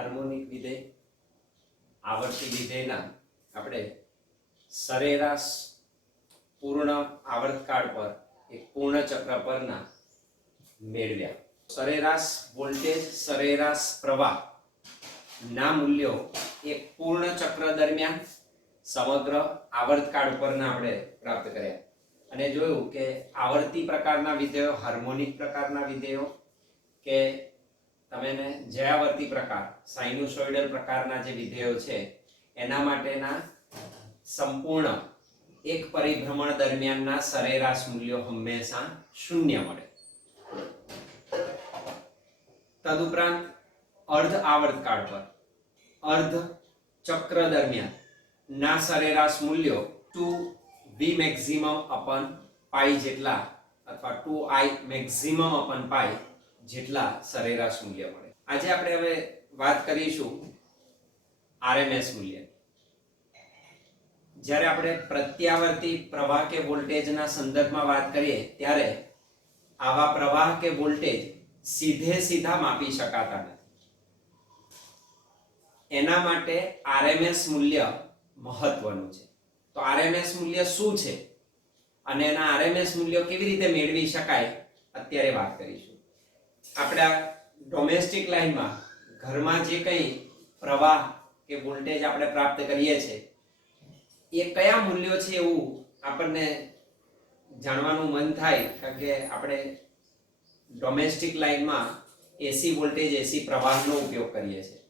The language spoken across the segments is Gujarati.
હાર્મોનિક વિધેય આવર્તી વિધેયના આપણે સરેરાશ પૂર્ણ આવર્તકાળ પર એક પૂર્ણ ચક્ર પરના મેળવ્યા. સરેરાશ વોલ્ટેજ સરેરાશ પ્રવાહ ના મૂલ્યો એક પૂર્ણ ચક્ર દરમિયાન સમગ્ર આવર્તકાળ પરના આપણે પ્રાપ્ત કર્યા અને જોયું કે આવર્તી પ્રકારના વિધેયો, હાર્મોનિક પ્રકારના વિધેયો કે તમે જયાવર્તી પ્રકાર, સાઇનુસોઇડલ પ્રકારના જે વિધેયો છે એના માટેના સંપૂર્ણ એક પરિભ્રમણ દરમિયાનના સરેરાશ મૂલ્યો હંમેશા શૂન્ય મળે. તદુપરાંત અર્ધ આવર્તકાળ પર અર્ધ ચક્ર દરમિયાન ના સરેરાશ મૂલ્યો 2v maximum upon પાઈ જેટલા અથવા 2i maximum upon પાઈ જેટલા સરેરાશ મૂલ્ય મળે. આજે આપણે હવે વાત કરીશું RMS મૂલ્ય. જ્યારે આપણે પ્રત્યાવર્તી પ્રવાહ કે વોલ્ટેજના સંદર્ભમાં વાત કરીએ ત્યારે આવા પ્રવાહ કે વોલ્ટેજ સીધા માપી શકાતા નથી. એના માટે RMS મૂલ્ય મહત્વનું છે. તો RMS મૂલ્ય શું છે અને એના RMS મૂલ્યો કેવી રીતે મેળવી શકાય અત્યારે વાત કરીશું. આપણા ડોમેસ્ટિક લાઈનમાં ઘરમાં જે કંઈ પ્રવાહ કે વોલ્ટેજ આપણે પ્રાપ્ત કરીએ છીએ એ કયા મૂલ્યો છે એવું આપણને જાણવાનું મન થાય, કારણ કે આપણે ડોમેસ્ટિક લાઈનમાં એસી વોલ્ટેજ એસી પ્રવાહનો ઉપયોગ કરીએ છીએ.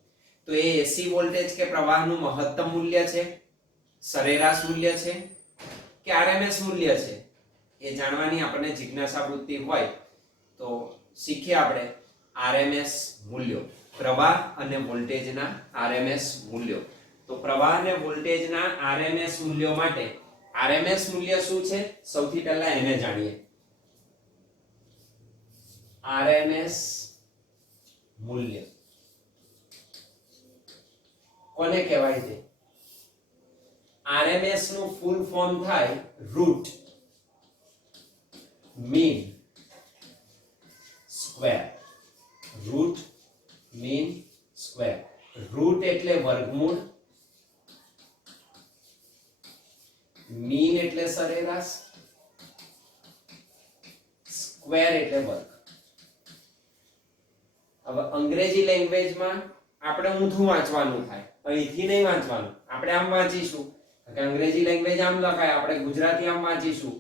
તો એ એસી વોલ્ટેજ કે પ્રવાહનું મહત્તમ મૂલ્ય છે, સરેરાશ મૂલ્ય છે કે RMS મૂલ્ય છે એ જાણવાની આપણને જિજ્ઞાસા વૃત્તિ હોય તો શીખીએ આપણે RMS મૂલ્યો, પ્રવાહ અને વોલ્ટેજના RMS મૂલ્યો. તો પ્રવાહ અને વોલ્ટેજના RMS મૂલ્યો માટે RMS મૂલ્ય શું છે સૌથી પહેલા એને જાણીએ. RMS મૂલ્ય કોને કહેવાય છે? RMS નું ફૂલ ફોર્મ થાય root mean square. Root mean square. Root એટલે વર્ગમૂળ, મીન એટલે સરેરાશ, સ્ક્વેર એટલે વર્ગ. હવે અંગ્રેજી લેંગ્વેજમાં આપણે ઊંધું વાંચવાનું થાય, અહીંથી નહીં વાંચવાનું. આપણે આમ વાંચીશું કે અંગ્રેજી લેંગ્વેજ આમ લખાય, આપણે ગુજરાતી આમ વાંચીશું.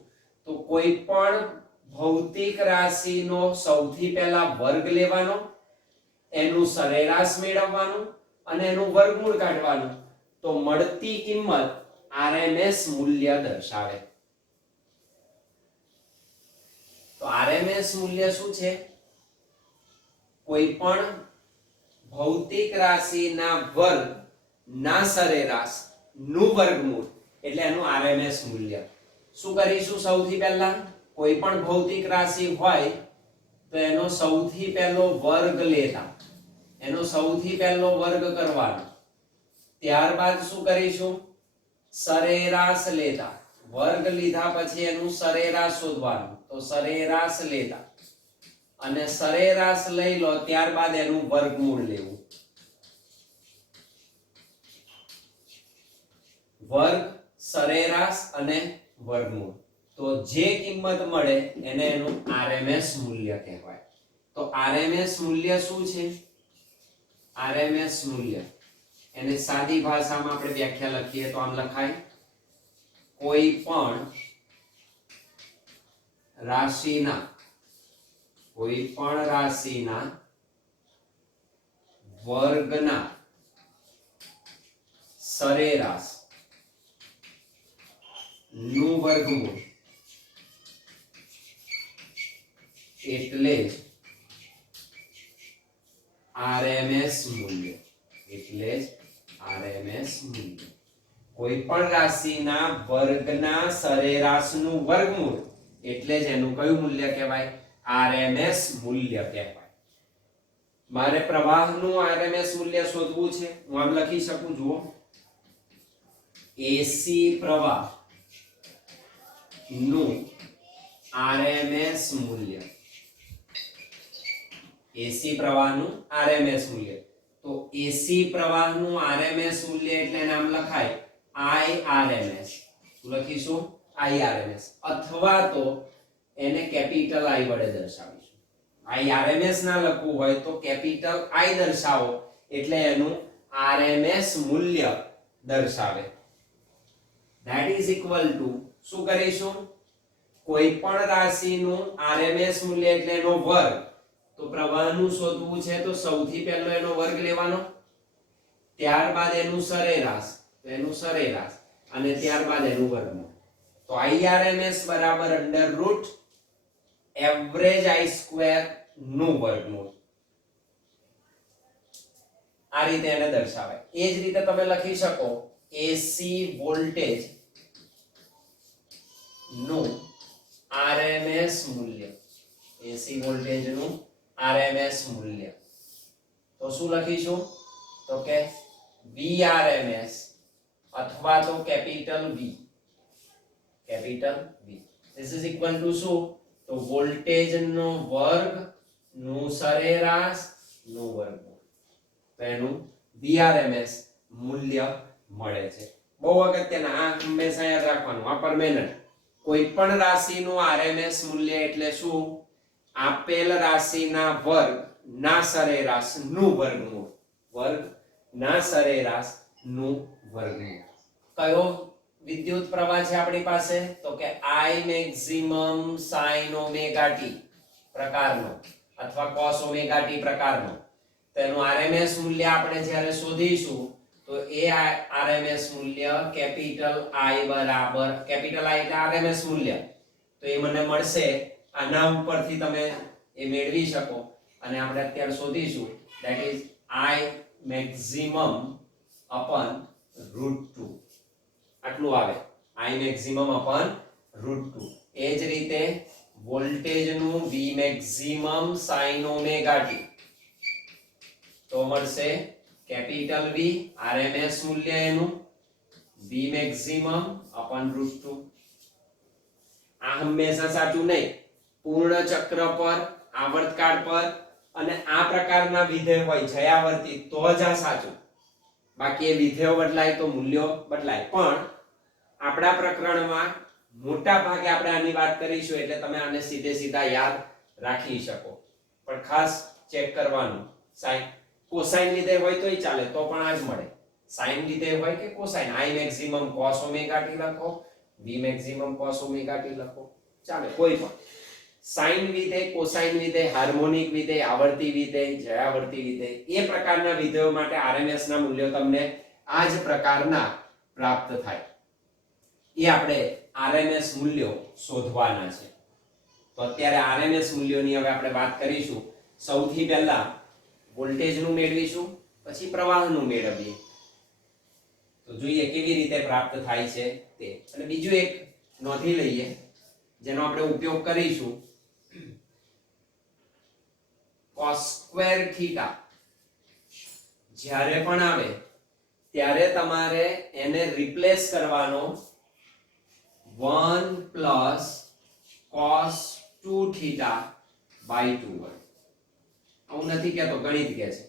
તો કોઈ પણ ભૌતિક રાશિનો સૌથી પહેલા વર્ગ લેવાનો, એનું સરેરાશ મેળવવાનું અને એનું વર્ગમૂળ કાઢવાનું. તો મળતી કિંમત RMS મૂલ્ય દર્શાવે. તો RMS મૂલ્ય શું છે? કોઈ પણ ભૌતિક રાશિના વર્ગ ના સરેરાશ નું વર્ગમૂળ એટલે એનું RMS મૂલ્ય. શું કરીશું? સૌથી પહેલા કોઈ પણ ભૌતિક રાશિ હોય તો એનો સૌથી પહેલો વર્ગ લેતા, એનો સૌથી પહેલો વર્ગ કરવાનો. ત્યારબાદ શું કરીશું? સરેરાશ લેતા, વર્ગ લીધા પછી એનું સરેરાશ શોધવાનું. તો સરેરાશ લેતા અને સરેરાશ લઈ લો ત્યારબાદ એનું વર્ગમૂળ લેવું. વર્ગ, સરેરાશ અને વર્ગમૂળ. તો જે કિંમત મળે એને એનું RMS મૂલ્ય કહેવાય. તો RMS મૂલ્ય શું છે? RMS મૂલ્ય એને સાદી ભાષામાં આપણે વ્યાખ્યા લખીએ તો આમ લખાય: કોઈ પણ રાશિના વર્ગના સરેરાશ નું વર્ગમૂળ એટલે RMS મૂલ્ય. એટલે RMS મૂલ્ય. કોઈ પણ રાશિના વર્ગના સરેરાશનું વર્ગમૂળ એટલે જ એનું કયું મૂલ્ય કહેવાય? RMS મૂલ્ય કહેવાય. મારે પ્રવાહનું RMS મૂલ્ય શોધવું છે. હું આમ લખી શકું, જુઓ, એસી પ્રવાહ નું RMS મૂલ્ય. એસી પ્રવાહનું RMS મૂલ્ય તો એસી પ્રવાહનું આરએમએસ મૂલ્ય એટલે નામ લખાય આઈઆરએમએસ. લખીશું આઈઆરએમએસ, અથવા તો એને કેપિટલ આઈ વડે દર્શાવીશું. આઈઆરએમએસ ના લખવું હોય તો કેપિટલ આઈ દર્શાવો એટલે એનું આરએમએસ મૂલ્ય દર્શાવે. ધેટ ઇઝ ઇક્વલ ટુ શું કરીશું? કોઈ પણ રાશિનું આરએમએસ મૂલ્ય એટલે એનો વર્ગ. તો પ્રવાહનું શોધવું છે તો સૌથી પહેલો એનો વર્ગ લેવાનો, ત્યારબાદ એનું સરેરાશ, તો એનું સરેરાશ, અને ત્યારબાદ એનું વર્ગમૂળ. તો આઈઆરએમએસ બરાબર under route average i square નું વર્ગમૂળ. આ રીતે એને દર્શાવાય. એ જ રીતે તમે લખી શકો એસી વોલ્ટેજ નું આરએમએસ મૂલ્ય, એસી વોલ્ટેજ નું આરએમએસ મૂલ્ય. તો શું લખીશું? તો કે વીઆરએમએસ અથવા તો capital V, capital V. This is equal to શું? તો વોલ્ટેજ નો વર્ગ નું સરેરાશ નું વર્ગમૂળ. તો એનું વીઆરએમએસ મૂલ્ય મળે છે. બહુ અગત્યના, આ હંમેશા યાદ રાખવાનું, આ પરમેનન્ટ. કોઈ પણ રાશિનું આરએમએસ મૂલ્ય એટલે શું? આપેલ રાશિના વર્ગ ના સરેરાશ નું વર્ગમૂળ, વર્ગ ના સરેરાશ નું વર્ગમૂળ. કયો વિદ્યુત પ્રવાહ છે આપણી પાસે? તો કે I maximum sin omega t પ્રકારનો અથવા cos omega t પ્રકારનો. તેનું આરએમએસ મૂલ્ય આપણે જ્યારે શોધીશું તો એ આરએમએસ મૂલ્ય કેપિટલ I બરાબર, કેપિટલ I એટલે આરએમએસ મૂલ્ય, તો એ મને મળશે. આના ઉપરથી તમે એ મેળવી શકો અને આપણે અત્યારે શોધીશું. That is I maximum upon √2. આટલું આવે, I maximum upon √2. એ જ રીતે વોલ્ટેજ નું V maximum sin omega t તો મળશે કેપિટલ V, આરએમએસ મૂલ્ય એનું V maximum upon √2. આ હંમેશા સાચું નહીં. પૂર્ણ ચક્ર પર, આવર્તકાળ પર અને આ પ્રકારના વિધેય હોય જયાવર્તી તો જ આ સાચું. બાકી એ વિધેયો બદલાય તો મૂલ્યો બદલાય. પણ આપણા પ્રકરણમાં મોટા ભાગે આપણે આની વાત કરીશું એટલે તમે આને સીધે સીધા યાદ રાખી શકો. પણ ખાસ ચેક કરવાનું, સાઈન કોસાઈન વિધેય હોય તોય ચાલે, તો પણ આ જ મળે. સાઈન વિધેય હોય કે cosine, I maximum cos omega t લખો, V maximum cos omega t લખો, ચાલે કોઈ પણ. સાઈન વિધેય, કોસાઈન વિધેય, હાર્મોનિક વિધેય, આવર્તી વિધેય, જયાવર્તી વિધેય, એ પ્રકારના વિધેયો માટે આરએમએસ ના મૂલ્યો તમને આ જ પ્રકારના પ્રાપ્ત થાય. એ આપણે આરએમએસ મૂલ્યો શોધવાના છે. તો અત્યારે આરએમએસ મૂલ્યોની હવે આપણે વાત કરીશું. સૌથી પહેલા વોલ્ટેજનું મેળવીશું, પછી પ્રવાહનું મેળવીએ. તો જોઈએ કેવી રીતે પ્રાપ્ત થાય છે તે. અને બીજું એક નોંધી લઈએ જેનો આપણે ઉપયોગ કરીશું. cos સ્ક્વેર થીટા જ્યારે પણ આવે ત્યારે તમારે એને રિપ્લેસ કરવાનો 1 plus cos 2 theta by 2 વડે. આવું નથી કહેતો, ગણિત કહે છે.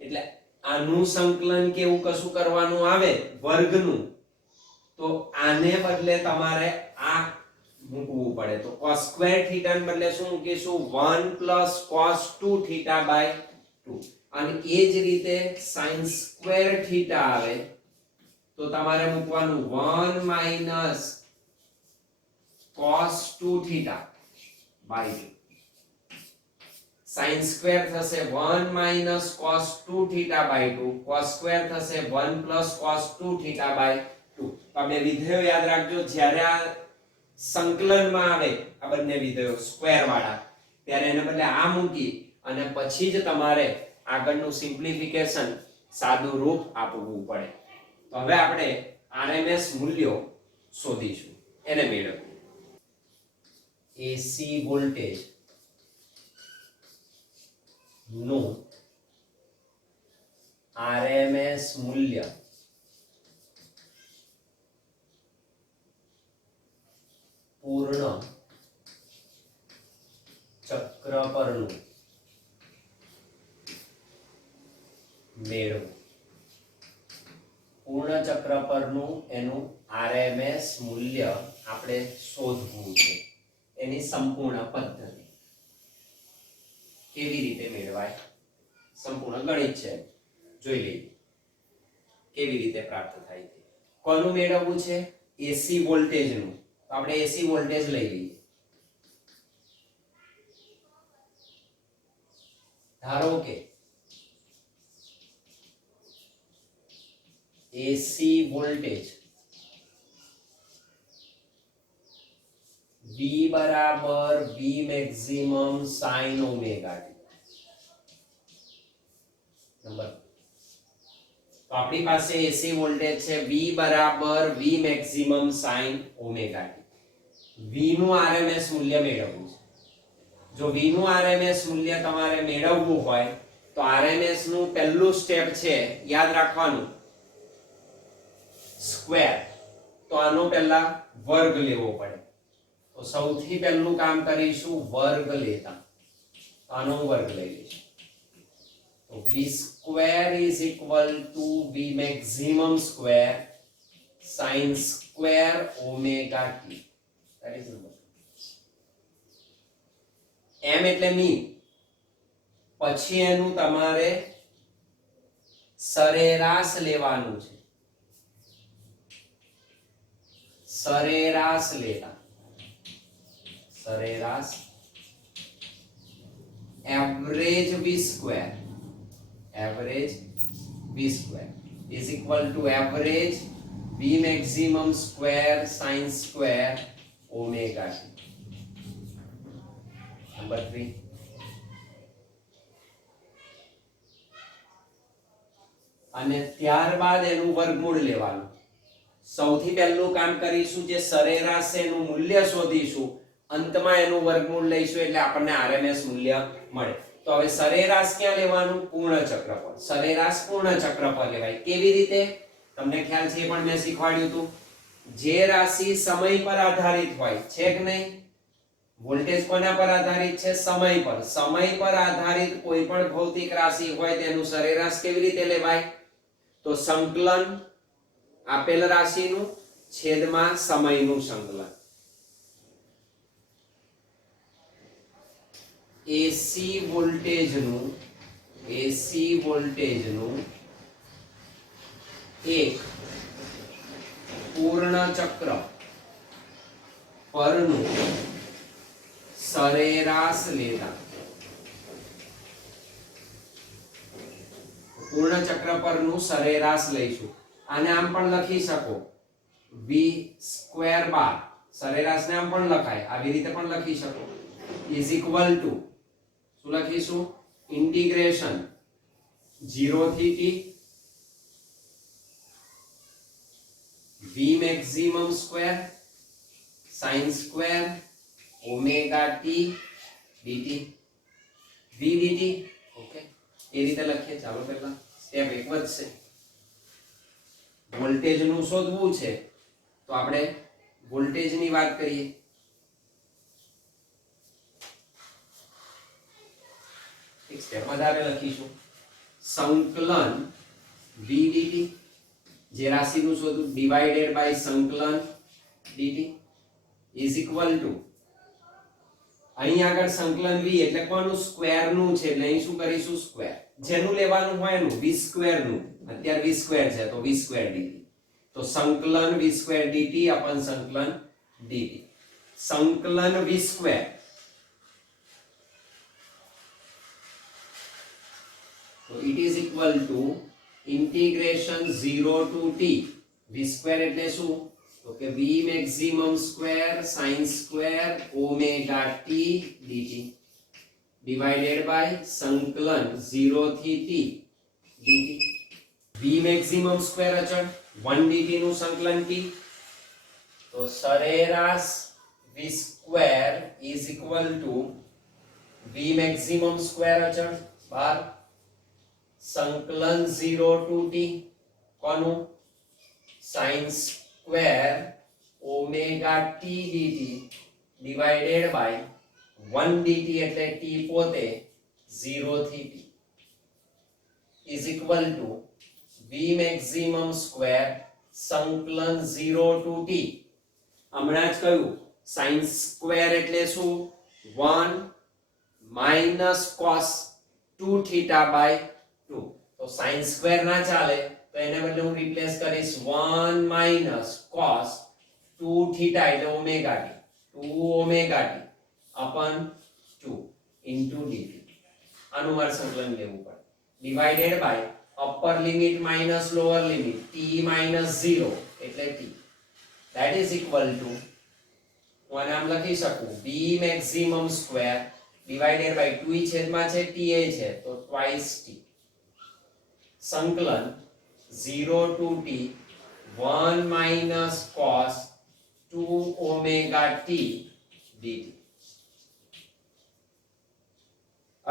એટલે આનું સંકલન કે એવું કશું કરવાનું આવે વર્ગનું, તો આને બદલે તમારે આ મૂકવું પડે. તો cos સ્ક્વેર થીટા ને બદલે શું મૂકીશું? 1 plus cos 2 theta by 2. અને એ જ રીતે sin સ્ક્વેર થીટા આવે તો તમારે મૂકવાનું 1 minus cos 2 theta by 2. sin square થશે 1 minus cos 2 theta by 2, cos square થશે 1 plus cos 2 theta by 2. તમે વિધેયો યાદ રાખજો, જ્યારે આ સંકલનમાં આવે આ બંને વિધેયો સ્ક્વેર વાળા, ત્યારે એને બદલે આ મૂકી અને પછી જ તમારે આગળનું સિમ્પ્લિફિકેશન, સાદું રૂપ આપવું પડે. તો હવે આપણે આરએમએસ મૂલ્યો શોધીશું, એને મેળવીએ. એસી વોલ્ટેજ નું આરએમએસ મૂલ્ય પૂર્ણ ચક્ર પરનું પરનું એનું આરએમએસ મૂલ્ય આપણે શોધવું છે. એની સંપૂર્ણ પદ્ધતિ કેવી રીતે મેળવાય, સંપૂર્ણ ગણિત છે, જોઈ લઈએ કેવી રીતે પ્રાપ્ત થાય છે. કોનું મેળવવું છે? એસી વોલ્ટેજનું. તો આપણે એસી વોલ્ટેજ લઈ લઈએ. ધારો કે એસી વોલ્ટેજ V બરાબર V maximum sin omega t. Number તો આપણી પાસે એસી વોલ્ટેજ છે V બરાબર V maximum sin omega t. V નું RMS મૂલ્ય મેળવવું છે. જો V નું RMS મૂલ્ય તમારે મેળવવું હોય તો RMS નું પહેલું સ્ટેપ છે, યાદ રાખવાનું, સ્ક્વેર. તો આનો પહેલા વર્ગ લેવો પડે. તો સૌથી પહેલું કામ કરીશું વર્ગ લેતા. આનો વર્ગ લઈ લઈશું. તો V square is equal to V maximum square sin square omega t. That is number. m એટલે મીન. પછી એનું તમારે સરેરાશ લેવાનું છે. સરેરાશ લેતા. સરેરાશ average v square. Average v square is equal to average v maximum square sin square omega t. Number 3. અને ત્યારબાદ એનું વર્ગમૂળ લેવાનું. સૌથી પહેલું કામ કરીશું જે સરેરાશ છે એનું મૂલ્ય શોધીશું, અંતમાં એનું વર્ગમૂળ લઈશું એટલે આપણને આરએમએસ મૂલ્ય મળે. તો હવે સરેરાશ ક્યાં લેવાનું? પૂર્ણ ચક્ર પર. સરેરાશ પૂર્ણ ચક્ર પર લેવાય. કેવી રીતે? તમને ખ્યાલ છે, એ પણ મેં શીખવાડ્યું હતું. જે રાશિ સમય પર આધારિત હોય છે કે નહીં? વોલ્ટેજ કોના પર આધારિત છે? સમય પર. સમય પર આધારિત કોઈ પણ ભૌતિક રાશિ હોય તેનું સરેરાશ કેવી રીતે લેવાય? તો સંકલન આપેલ રાશિનું છેદમાં સમયનું સંકલન. એસી વોલ્ટેજનું એક પૂર્ણ ચક્ર પરનું સરેરાશ લેતા. પૂર્ણ ચક્ર પરનું સરેરાશ લઈશું. આને આમ પણ લખી શકો, v સ્ક્વેર બાર. સરેરાશને આમ પણ લખાય, આવી રીતે પણ લખી શકો, ઇઝ ઇક્વલ ટુ શું લખીશું? ઇન્ટિગ્રેશન 0 થી t v maximum square sin square omega t dt. v dt. Okay, એ રીતે લખીએ. ચાલો પહેલા સ્ટેપ એક વધશે. વોલ્ટેજ નું શોધવું છે તો આપણે વોલ્ટેજ ની વાત કરીએ. એક સ્ટેપ વધારે લખીશું, સંકલન v dt. જે રાશિનું શોધવું ડિવાઇડેડ બાય સંકલન dt ઇઝ ઇક્વલ ટુ, અહીં આગળ સંકલન v એટલે કોનું? સ્ક્વેર નું છે, એટલે અહીં શું કરીશું? સ્ક્વેર. જેનું લેવાનું હોય એનું, v સ્ક્વેર નું. અત્યારે v સ્ક્વેર છે તો v સ્ક્વેર dt. તો સંકલન v સ્ક્વેર dt અપન સંકલન dt. સંકલન v સ્ક્વેર તો it is equal to integration 0 to t v square એટલે શું? તો કે v maximum square sin square omega t dt divided by સંકલન 0 થી t dt. v maximum square અચળ 1 dt નું સંકલન t. તો સરેરાશ v square is equal to v maximum square અચળ બાર સંકલન 0 to t કોનું? sin square omega t dt divided by 1 dt એટલે t પોતે 0 થી t is equal to v maximum square સંકલન 0 to t. હમણાં જ કહ્યું sin સ્ક્વેર એટલે શું 1 minus cos 2 theta by 2. તો sin સ્ક્વેર ના ચાલે તો એને બદલે હું રિપ્લેસ કરીશ 1 minus cos 2 theta એટલે omega t 2 omega t upon 2 into dt. આનું મારે સંકલન લેવું પડે divided by upper limit minus lower limit t minus 0 એટલે t. that is equal to હું આને આમ લખી શકું b maximum square divided by 2 છેદમાં છે t એ છે તો twice t સંકલન 0 to t 1 minus cos 2 omega t dt.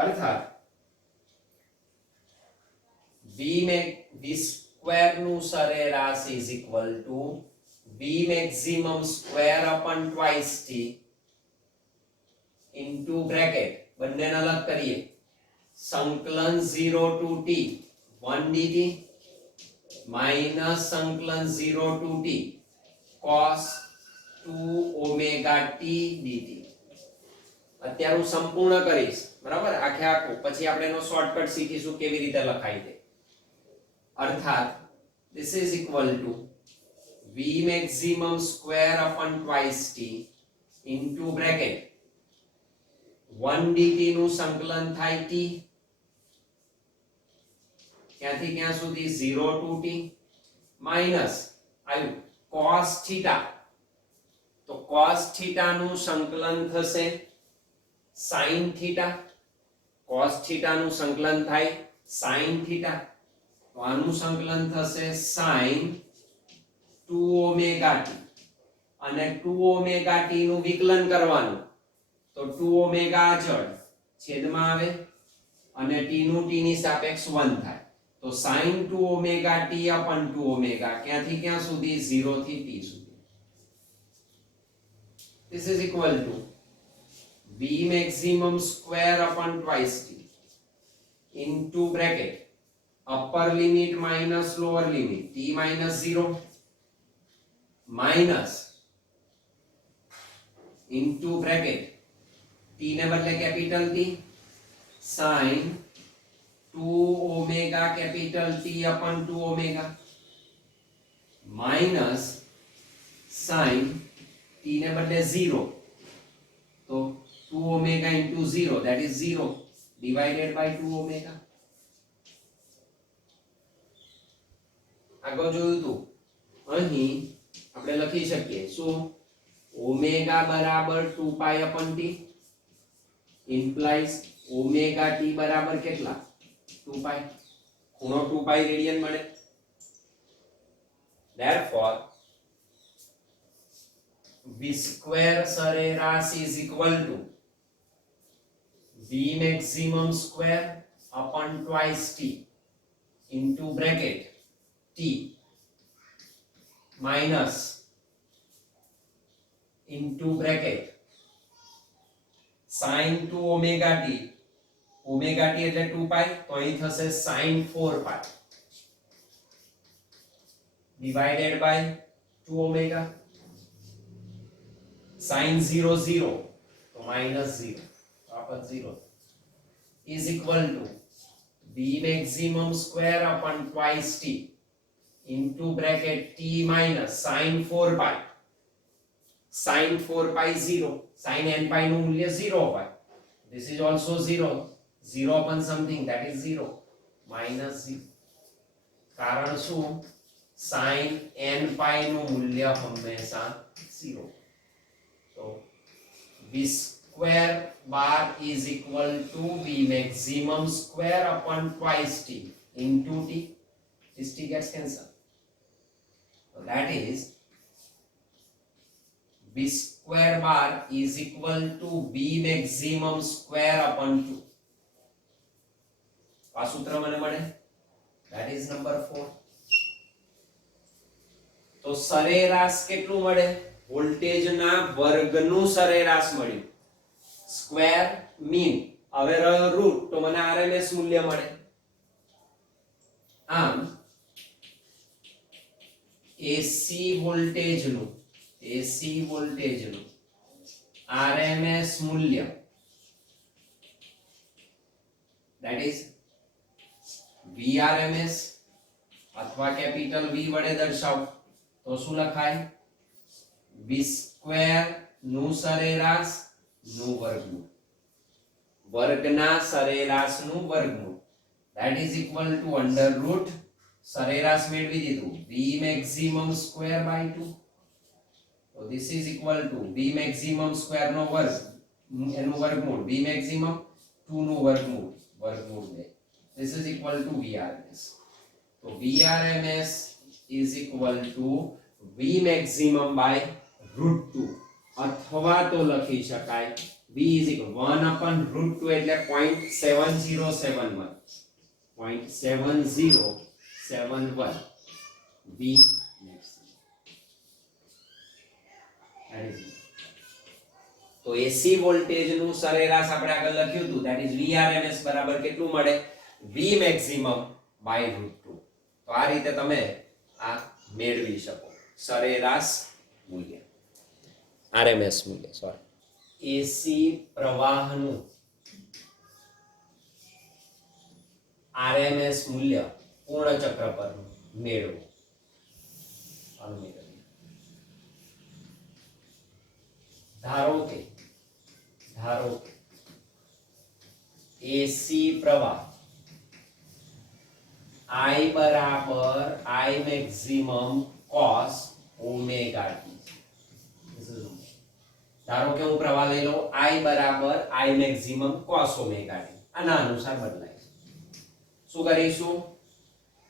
અર્થાત v સ્ક્વેર નું સરેરાશ is equal to v maximum square upon twice t into bracket બંનેને અલગ કરીએ સંકલન 0 to t 1 dt minus સંકલન 0 to t cos 2 omega t dt. અત્યારે હું સંપૂર્ણ કરીશ બરાબર આખે આખું પછી આપણે એનો શોર્ટકટ શીખીશું કેવી રીતે લખાય છે. અર્થાત this is equal to v maximum square upon twice t into bracket 1 dt નું સંકલન થાય t ક્યાંથી ક્યાં સુધી 0 to t માઈનસ આવ્યું cos theta તો cos theta નું સંકલન થશે sin theta cos theta નું સંકલન થાય sin theta તો આનું સંકલન થશે sin 2 omega t અને 2 omega t નું વિકલન કરવાનું તો 2 omega અચળ છેદમાં આવે અને t નું t ની સાપેક્ષ 1 થાય તો sin 2 omega t upon 2 omega ક્યાંથી ક્યાં સુધી 0 થી t સુધી. this is equal to v maximum square upon twice t into bracket upper limit minus lower limit t minus 0 minus into bracket t ને બદલે capital t sin 2 omega capital T upon 2 omega minus sin t ને બદલે 0 તો 2 omega into 0 that is 0 divided by 2 omega. આગળ જોયું તો અહીં આપણે લખી શકીએ શું ઓમેગા બરાબર 2 પાઈ upon t implies omega t બરાબર કેટલા 2 પાઈ ખૂણો 2 પાઈ રેડિયન મળે. therefore v square સરેરાશ is equal to v maximum square upon twice t into bracket t minus into bracket sin 2 omega t omega t એટલે 2 પાઈ તો અહીં થશે sin 4 pi divided by 2 omega sin 0 0 તો minus 0 વાપસ 0 is equal to v maximum square upon twice t into bracket t minus sin 4 pi sin 4 pi 0 sin n pi નું મૂલ્ય 0 હોય this is also 0 0 upon something that is 0 minus 0 કારણ શું sin n pi નું મૂલ્ય હંમેશા 0 તો v square bar is equal to v maximum square upon twice t into t. This t gets cancelled. So that is v square bar is equal to v maximum square upon 2. આ સૂત્ર મને મળે that is number 4. તો સરેરાશ કેટલું મળે વોલ્ટેજ ના વર્ગનું સરેરાશ મળ્યું સ્ક્વેર મીન હવે રહ્યો રૂટ તો મને આરએમએસ મૂલ્ય મળે આમ એસી વોલ્ટેજનું RMS મૂલ્ય that is VRMS અથવા કેપિટલ V વડે દર્શાવો તો શું લખાય V સ્ક્વેર નું સરેરાશ નું વર્ગમૂળ વર્ગના સરેરાશનું વર્ગમૂળ that is equal to under root સરેરાશ મેળવી દીધું V maximum square by 2 so this is equal to V maximum square નો વર્ગ એનું વર્ગમૂળ V maximum 2 નું વર્ગમૂળ 2 this is equal to VRMS so VRMS is equal to V maximum by root 2 અથવા તો લખી શકાય V is equal 1 upon root 2 એટલે 0.7071 0.7071 V maximum તો એસી વોલ્ટેજ નું સરેરાશ આપણે આગળ લખ્યું હતું that is VRMS બરાબર કેટલું મળે V maximum by root 2 તો આ રીતે તમે આ મેળવી શકો સરેરાશ મૂલ્ય RMS મૂલ્ય સોરી એસી પ્રવાહનું RMS મૂલ્ય પૂર્ણ ચક્ર પર મેળવો ધારો કે એસી પ્રવાહ I બરાબર I maximum cos omega t ધારો કે હું પ્રવાહ લઈ લઉં I બરાબર I maximum cos omega t આના અનુસાર બદલાય છે શું કરીશું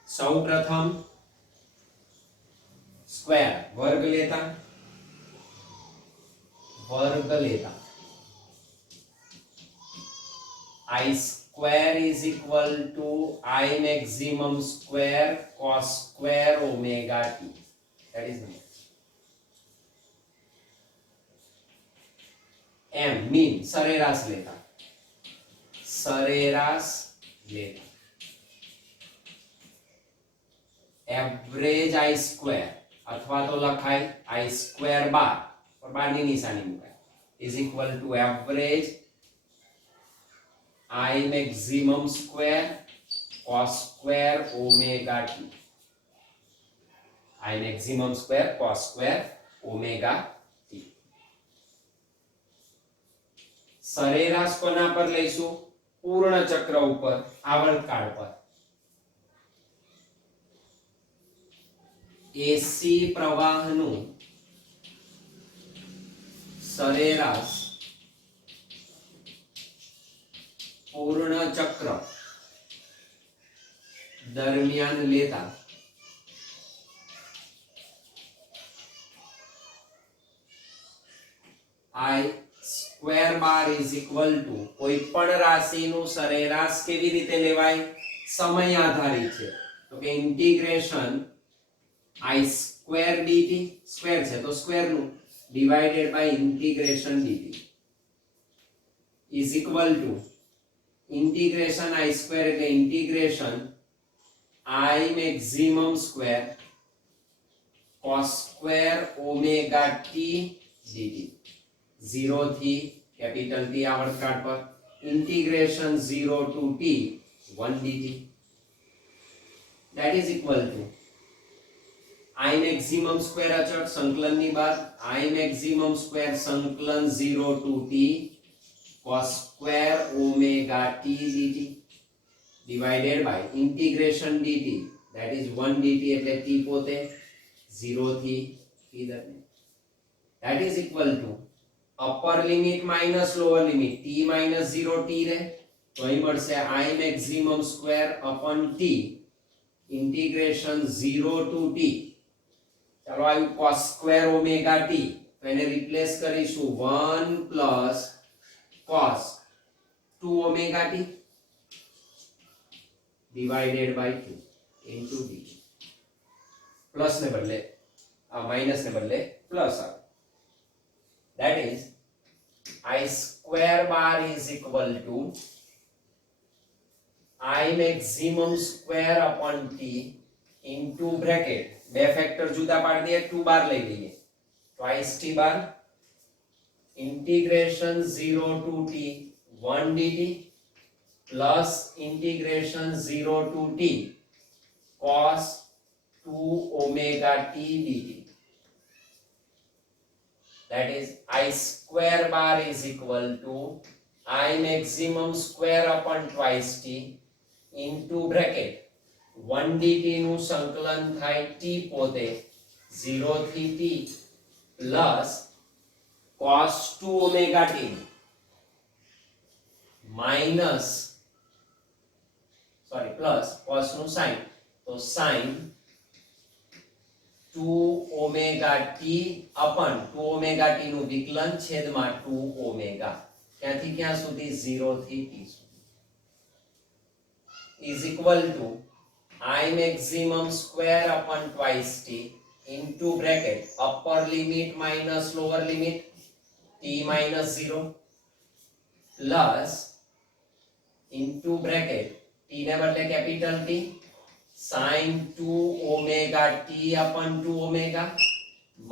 સૌપ્રથમ સ્ક્વેર વર્ગ લેતા I square is equal to I maximum square cos square omega t that is the m mean સરેરાશ લેતા એવરેજ I square અથવા તો લખાય I square બાર પર બારની નિશાની મુકાય is equal to average I maximum square cos square omega t I maximum square cos square omega t સરેરાશ કોના પર લઈશું પૂર્ણ ચક્ર ઉપર આવર્તકાળ પર એસી પ્રવાહનું સરેરાશ પૂર્ણ ચક્ર દરમિયાન લેતા I square bar is equal to કોઈ પણ રાશિનું સરેરાશ કેવી રીતે લેવાય સમય આધારિત છે તો કે integration I square dt square છે તો સ્ક્વેર નું divided by integration dt is equal to integration I square એટલે integration I maximum square cos square omega t dt 0 થી capital T આવર્તકાળ પર integration 0 to t 1 dt that is equal to I maximum square અચળ સંકલનની બાદ I maximum square સંકલન 0 to t cos square omega t dt divided by integration dt that is 1 dt એટલે t પોતે 0 થી t દરમિયાન that is equal to upper limit minus lower limit t minus 0 t રહે તો અહીં મળશે I maximum square upon t integration 0 to t ચાલો આવ્યું cos square omega t તો એને રિપ્લેસ કરીશું 1 plus cos 2 omega t divided by 2 into dt plus ને બદલે માઈનસ ને બદલે પ્લસ આવે that is I square bar is equal to I maximum square upon t into bracket બે ફેક્ટર જુદા પાડી દઈએ, 2 બાર લઈ લઈએ, twice t bar integration 0 to t 1 dt plus integration 0 to t cos 2 omega t dt. That is I square bar is equal to I maximum square upon twice t into bracket 1 dt નું સંકલન થાય t પોતે 0 થી t plus cos 2 omega t minus plus cos નું sin, તો sin 2 omega t upon 2 omega t નું વિકલન છેદમાં 2 omega, ક્યાંથી ક્યાં સુધી 0 થી t સુધી, is equal to I maximum square upon twice t into bracket upper limit minus lower limit t minus 0 plus into bracket t ને બદલે capital T sin 2 omega t upon 2 omega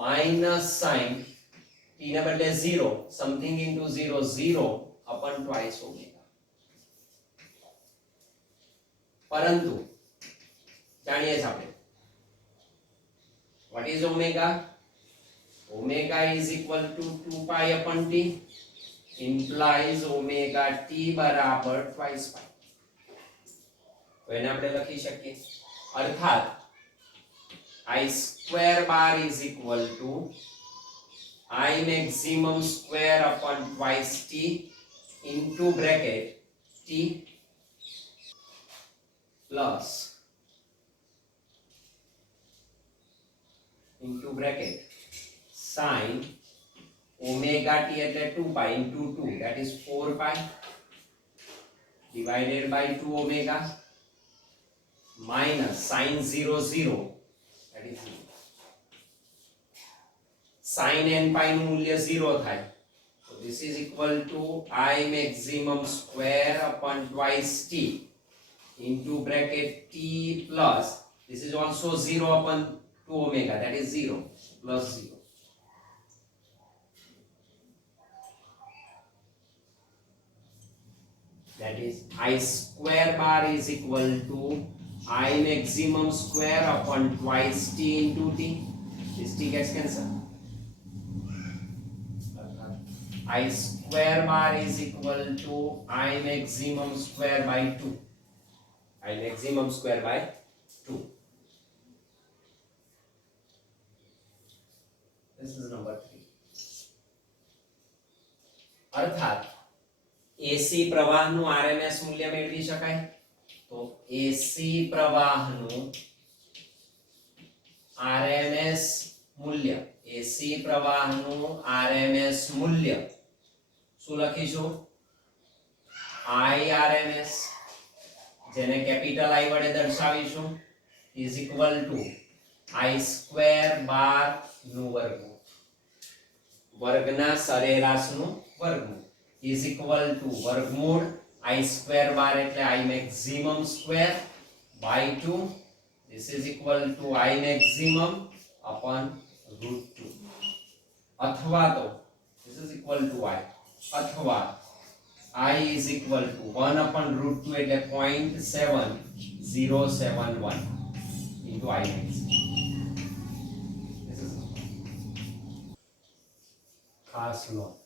minus sin t ને બદલે 0 something into 0 0 upon twice omega. પરંતુ જાણીએ છીએ આપણે what is omega? Omega is equal to 2 pi upon t implies omega t બરાબર twice pi. તો એને આપણે લખી શકીએ, અર્થાત I square bar is equal to I maximum square upon twice t into bracket t plus into bracket sin omega t એટલે 2 pi into 2 that is 4 pi divided by 2 omega minus sin 0 0 that is 0. sin n pi નું મૂલ્ય 0 થાય, so this is equal to I maximum square upon twice t into bracket t plus this is also 0 upon 2 omega that is 0 plus 0. That is I square bar is equal to I maximum square upon twice t into t. This t gets cancelled. I square bar is equal to I maximum square by 2. I maximum square by 2. This is number 3. અર્થાત AC પ્રવાહનું RMS મૂલ્ય મેળવી શકાય, તો AC પ્રવાહનું RMS મૂલ્ય, AC પ્રવાહનું RMS મૂલ્ય શું લખીશું? I RMS, જેને કેપિટલ I વડે દર્શાવીશું, is equal to I square bar નું વર્ગમૂળ, વર્ગના સરેરાશનું વર્ગમૂળ is equal to વર્ગમૂળ I square bar એટલે I maximum square by 2, this is equal to I maximum upon root 2, અથવા તો this is equal to I, અથવા I is equal to 1 upon root 2 એટલે 0.7071 into I maximum. This is ખાસ નોંધ,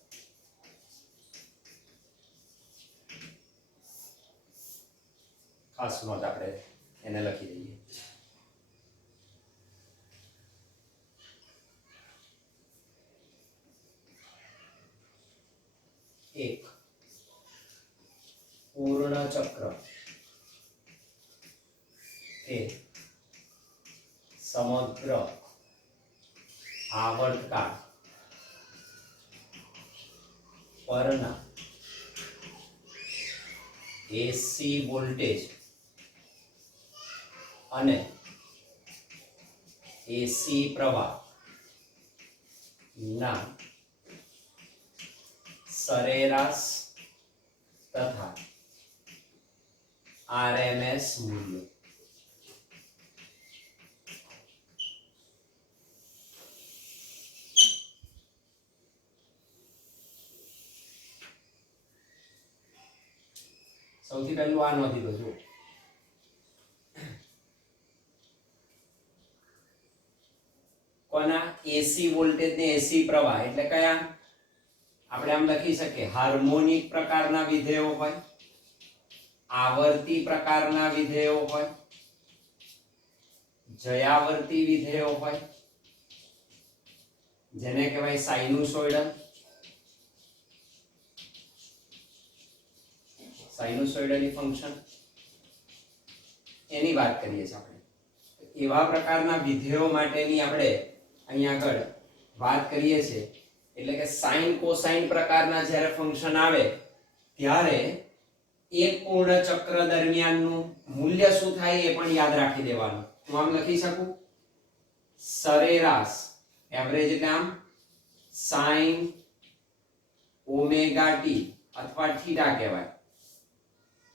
ખાસ નોંધ આપણે એને લખી દઈએ. એક પૂર્ણ ચક્ર એ સમગ્ર આવર્તકાળ પરના એસી વોલ્ટેજ અને એસી પ્રવાહ ના સરેરાશ તથા RMS મૂલ્યો. સૌથી પહેલું આ નોંધી દો. જો કોના એસી વોલ્ટેજ ને એસી પ્રવાહ એટલે કયા આપણે આમ લખી શકીએ હાર્મોનિક પ્રકારના વિધેયો હોય, આવર્તી પ્રકારના વિધેયો હોય, જયાવર્તી વિધેયો હોય જેને કહેવાય સાઇનુસોઇડલ, સાઇનુસોઇડલી ફંક્શન એની વાત કરીએ છીએ આપણે. એવા પ્રકારના વિધેયો માટેની આપણે અહીંયા આગળ વાત કરીએ છીએ. એટલે કે સાઇન કોસાઇન પ્રકારના જ્યારે ફંક્શન આવે ત્યારે એક પૂર્ણ ચક્ર દરમિયાનનું મૂલ્ય શું થાય એ પણ યાદ રાખી દેવાનું. હું આમ લખી શકું સરેરાશ એવરેજ એટલે આમ સાઇન ઓમેગા ટી અથવા થીટા કહેવાય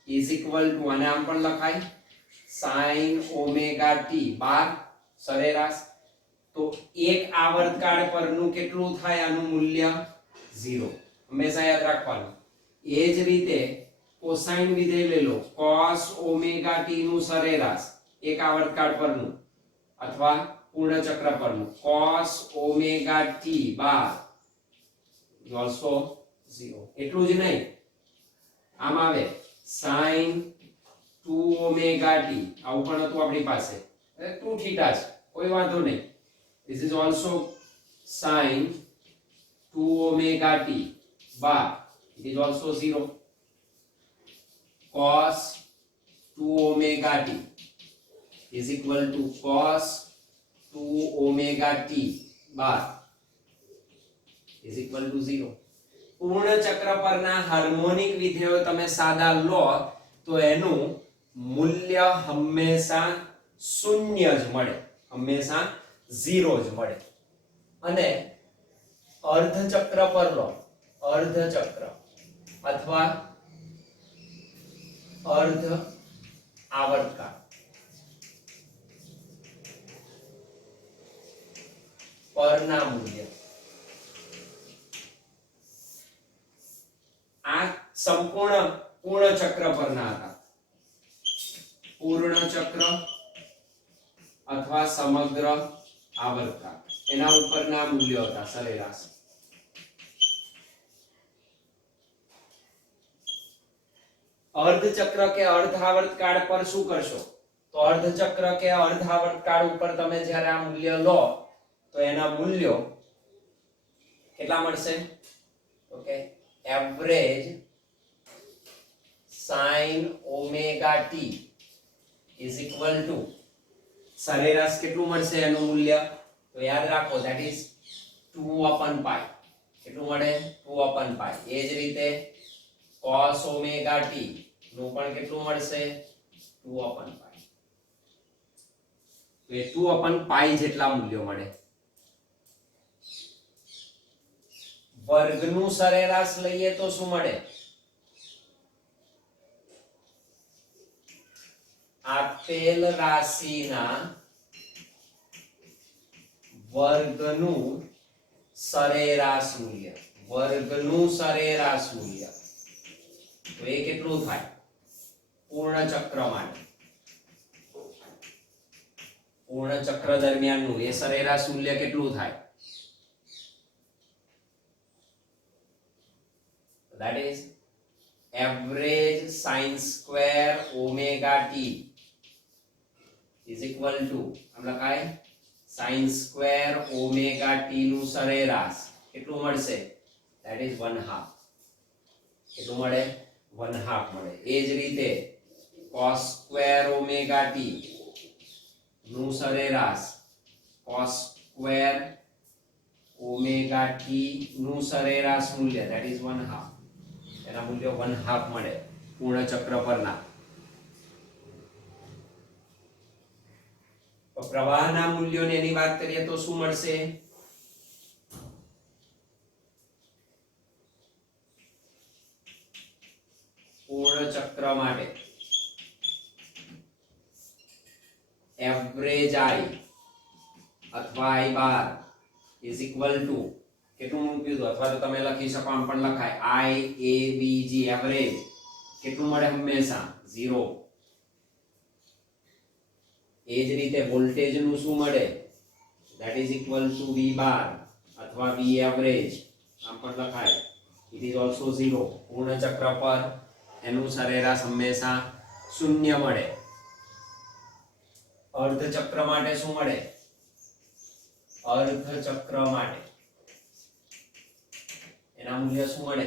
ઇઝ ઇક્વલ ટુ, અને આમ પણ લખાય સાઇન ઓમેગા ટી બાર સરેરાશ. તો એક આવર્તકાળ પરનું કેટલું થાય આનું મૂલ્ય 0. હંમેશા યાદ રાખવાનું. એ જ રીતે કોસાઇન વિધેય લઈ લો cos ઓમેગા ટી નું સરેરાશ એક આવર્તકાળ પરનું અથવા પૂર્ણ ચક્ર પરનું cos ઓમેગા ટી બાર also 0. એટલું જ નહીં, આમ આવે sin 2 ઓમેગા ટી, આવું પણ હતું આપણી પાસે 2 થીટા છે, કોઈ વાંધો નહીં. This is also sin 2 omega t bar, it is also 0. Cos 2 omega t is equal to cos 2 omega t bar is equal to 0. પૂર્ણ ચક્ર પરના હાર્મોનિક વિધેયો તમે સાદા લો તો એનું મૂલ્ય હંમેશા શૂન્ય જ મળે, હંમેશા 0 જ મળે. અને અર્ધ ચક્ર પર લો, અર્ધ ચક્ર અથવા અર્ધ આવર્તકાળ પરના મૂલ્ય આ સંપૂર્ણ પૂર્ણ ચક્ર પરના હતા. પૂર્ણ ચક્ર અથવા સમગ્ર આવર્તકાળ એના ઉપરના મૂલ્યો હતા સરેરાશ. અર્ધ ચક્ર કે અર્ધ આવર્તકાળ પર શું કરશો? તો અર્ધ ચક્ર કે અર્ધ આવર્તકાળ ઉપર તમે જ્યારે આ મૂલ્ય લો તો એના મૂલ્યો કેટલા મળશે? Okay, average sin omega t is equal to સરેરાશ કેટલું મળશે એનું મૂલ્ય? તો યાદ રાખો that is 2/pi. કેટલું મળે? 2/pi. એ જ રીતે cos ઓમેગા t નું પણ કેટલું મળશે? 2/pi. તો એ 2/pi જેટલા મૂલ્યો મળે. વર્ગનું સરેરાશ લઈએ તો શું મળે? આપેલ રાશિના વર્ગનું સરેરાશ મૂલ્ય, વર્ગનું સરેરાશ મૂલ્ય. તો એ કેટલું થાય પૂર્ણ ચક્ર માટે? પૂર્ણ ચક્ર દરમિયાનનું એ સરેરાશ મૂલ્ય કેટલું થાય? that is average sin square omega t is equal to આમ લખાય sin square omega t નું સરેરાશ કેટલું મળશે? that is 1/2. કેટલું મળે? 1/2 મળે. એ જ રીતે cos square omega t નું સરેરાશ cos square omega t નું સરેરાશ મૂલ્ય that is 1/2. એના મૂલ્યો 1/2 મળે પૂર્ણ ચક્ર પરના. તો પ્રવાહના મૂલ્યોની એની વાત કરીએ તો શું મળશે? પૂર્ણ ચક્ર માટે એવરેજ I અથવા I bar is equal to કેટલું મૂક્યું હતું? અથવા તો તમે લખી શકો આમ પણ લખાય I A B G average કેટલું મળે હંમેશા 0. એ જ રીતે વોલ્ટેજ નું શું મળે, that is equal to V bar અથવા V average, આમ પણ લખાય, it is also 0. પૂર્ણ ચક્ર પર એનું સરેરાશ હંમેશા શૂન્ય મળે. અર્ધ ચક્ર માટે શું મળે, અર્ધ ચક્ર માટે એના મૂલ્ય શું મળે,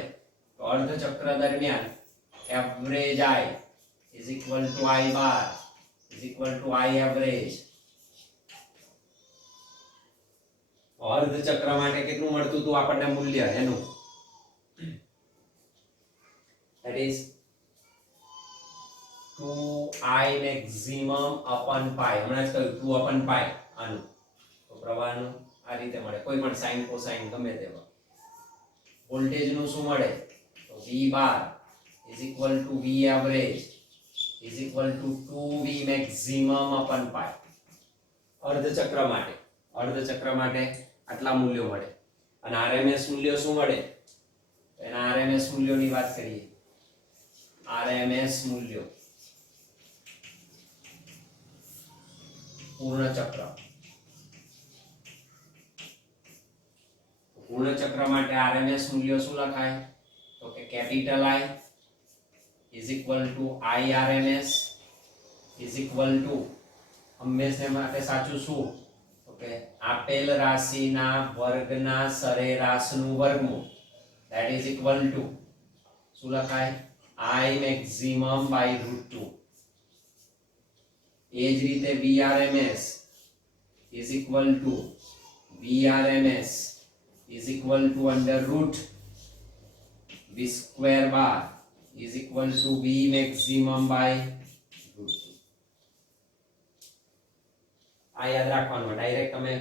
તો અર્ધ ચક્ર દરમિયાન average I is equal to I bar is equal to I average. અર્ધ ચક્ર માટે કેટલું મળતું હતું આપણને મૂલ્ય એનું, that is 2I maximum upon pi. હમણાં જ કહ્યું 2 upon pi આનું, તો પ્રવાહનું આ રીતે મળે, કોઈ પણ sin cosine ગમે તેવા. વોલ્ટેજ નું શું મળે, તો V bar is equal to V average is equal to 2V maximum upon pi. અર્ધ ચક્ર માટે આટલા મૂલ્યો મળે. અને RMS મૂલ્યો શું મળે, એના RMS મૂલ્યોની વાત કરીએ. RMS મૂલ્યો પૂર્ણ ચક્ર માટે RMS મૂલ્યો શું લખાય, તો કે capital I is equal to I RMS is equal to હંમેશા માટે સાચું શું, તો કે આપેલ રાશિના વર્ગના સરેરાશનું વર્ગમૂળ, that is equal to શું લખાય, I maximum by √2. એ જ રીતે VRMS is equal to VRMS is equal to under root V square bar is equal to V maximum by √2. આ યાદ રાખવાનું, ડાયરેક્ટ તમે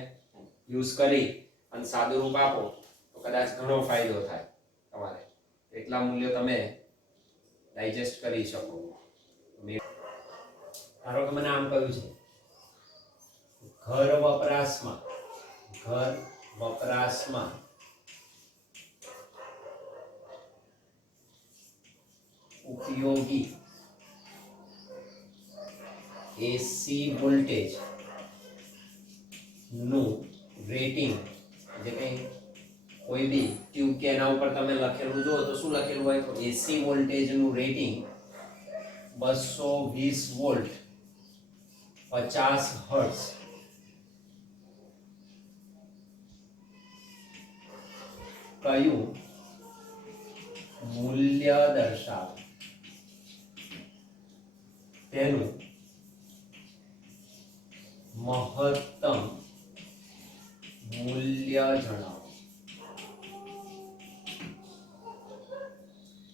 યુઝ કરી અને સાદું રૂપ આપો તો કદાચ ઘણો ફાયદો થાય તમારે, એટલા મૂલ્યો તમે ડાયજેસ્ટ કરી શકો. ધારો કે મને આમ કહ્યું છે, ઘર વપરાશમાં ઉપયોગી AC વોલ્ટેજ નું રેટિંગ, જે કંઈ કોઈ બી ટ્યુબ કે એના ઉપર તમે લખેલું જો તો શું લખેલું હોય, તો AC વોલ્ટેજ નું રેટિંગ 220 વોલ્ટ 50 હર્ટ્ઝ. કયું મૂલ્ય દર્શાવો, તેનું મહત્તમ મૂલ્ય જણાવો.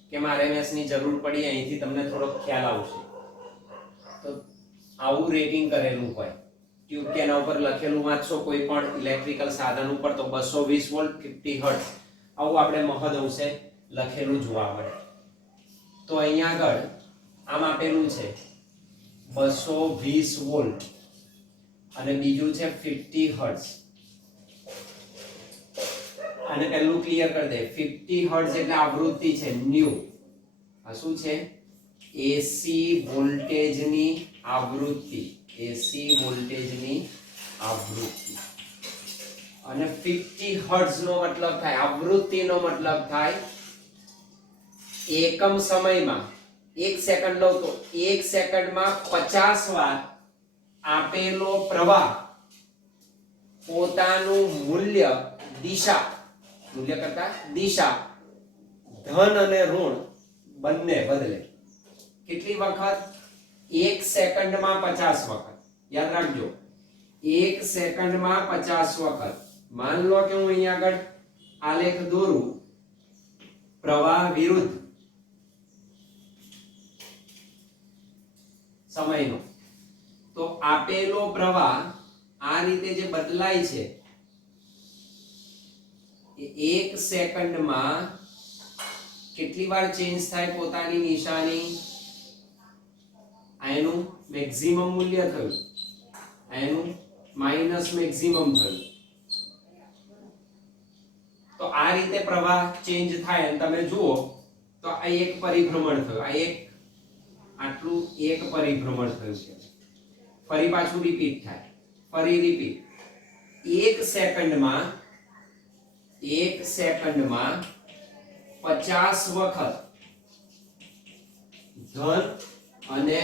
કેમ RMS ની જરૂર પડી, અહીંથી તમને થોડો ખ્યાલ આવશે. તો આવું રેટિંગ કરેલું હોય, ટ્યુબ કે એના ઉપર લખેલું વાંચશો કોઈ પણ ઇલેક્ટ્રિકલ સાધન ઉપર, તો 220 વોલ્ટ 50 હર્ટ્ઝ આવું આપણે મહદ અંશે લખેલું જોવા મળે. તો અહીંયા આગળ આમ આપેલું છે 220 વોલ્ટ અને બીજું છે 50 હર્ટ્ઝ. આને પહેલું ક્લિયર કરી દે. 50 હર્ટ્ઝ એટલે આવૃત્તિ છે ન્યુ. આ શું છે, AC વોલ્ટેજની આવૃત્તિ, AC વોલ્ટેજની આવૃત્તિ. અને 50 હર્ટ્ઝ નો મતલબ થાય, આવૃત્તિનો મતલબ થાય એકમ સમયમાં, 1 સેકન્ડ લો તો 1 સેકન્ડમાં 50 વાર આપેલો પ્રવાહ પોતાનું મૂલ્ય કરતા દિશા ધન અને ઋણ બંને બદલે. કેટલી વખત? 1 સેકન્ડમાં 50 વખત. યાદ રાખજો, 1 સેકન્ડમાં 50 વખત. માન લો કે હું અહીંયા આગળ આલેખ દોરું, પ્રવાહ વિરુદ્ધ સમયનો, તો આપેલો પ્રવાહ આ રીતે જે બદલાય છે એ 1 સેકન્ડમાં કેટલી વાર ચેન્જ થાય પોતાની નિશાની? આનું મેક્સિમમ મૂલ્ય થયું, આનું માઈનસ મેક્સિમમ થયું. તો આ રીતે પ્રવાહ ચેન્જ થાય અને તમે જુઓ તો આ એક પરિભ્રમણ થયું, આ એક આટલું એક પરિભ્રમણ થયું છે. ફરી પાછું રિપીટ થાય, ફરી રિપીટ. 1 સેકન્ડમાં 50 વખત ધન અને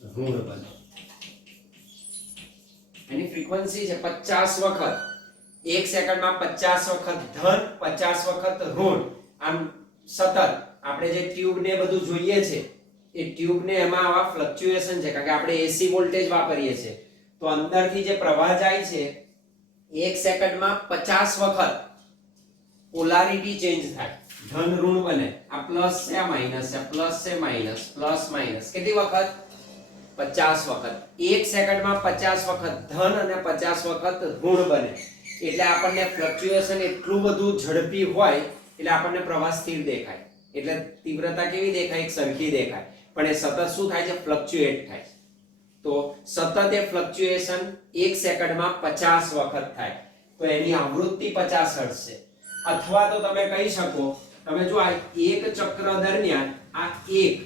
ઋણ બને. એની ફ્રીક્વન્સી છે 50 વખત. 1 સેકન્ડમાં 50 વખત ધન, 50 વખત ઋણ. આમ સતત આપણે જે ટ્યુબ ને બધું જોઈએ છે એ ટ્યુબ ને એમાં આવા ફ્લક્ચ્યુએશન છે, કારણ કે આપણે એસી વોલ્ટેજ વાપરીએ છીએ. તો અંદરથી જે પ્રવાહ જાય છે 1 સેકન્ડમાં 50 વખત પોલારિટી ચેન્જ થાય, ધન ઋણ બને. આ પ્લસ છે, આ માઈનસ છે, પ્લસ છે, માઈનસ, પ્લસ માઈનસ. કેટલી વખત? 50 વખત. 1 સેકન્ડમાં 50 વખત ધન અને 50 વખત ઋણ બને. એટલે આપણને ફ્લક્ચ્યુએશન એટલું બધું ઝડપી હોય એટલે આપણને પ્રવાહ સ્થિર દેખાય. એટલે તીવ્રતા કેવી દેખાય? એક સરખી દેખાય. પણ એ સતત શું થાય છે? ફ્લક્ચ્યુએટ થાય. તો સતત એ ફ્લક્ચ્યુએશન 1 સેકન્ડમાં 50 વખત થાય. તો એની આવૃત્તિ 50 હર્ટ્ઝ છે. અથવા તો તમે કહી શકો, તમે જો આ એક ચક્ર દરમિયાન આ 1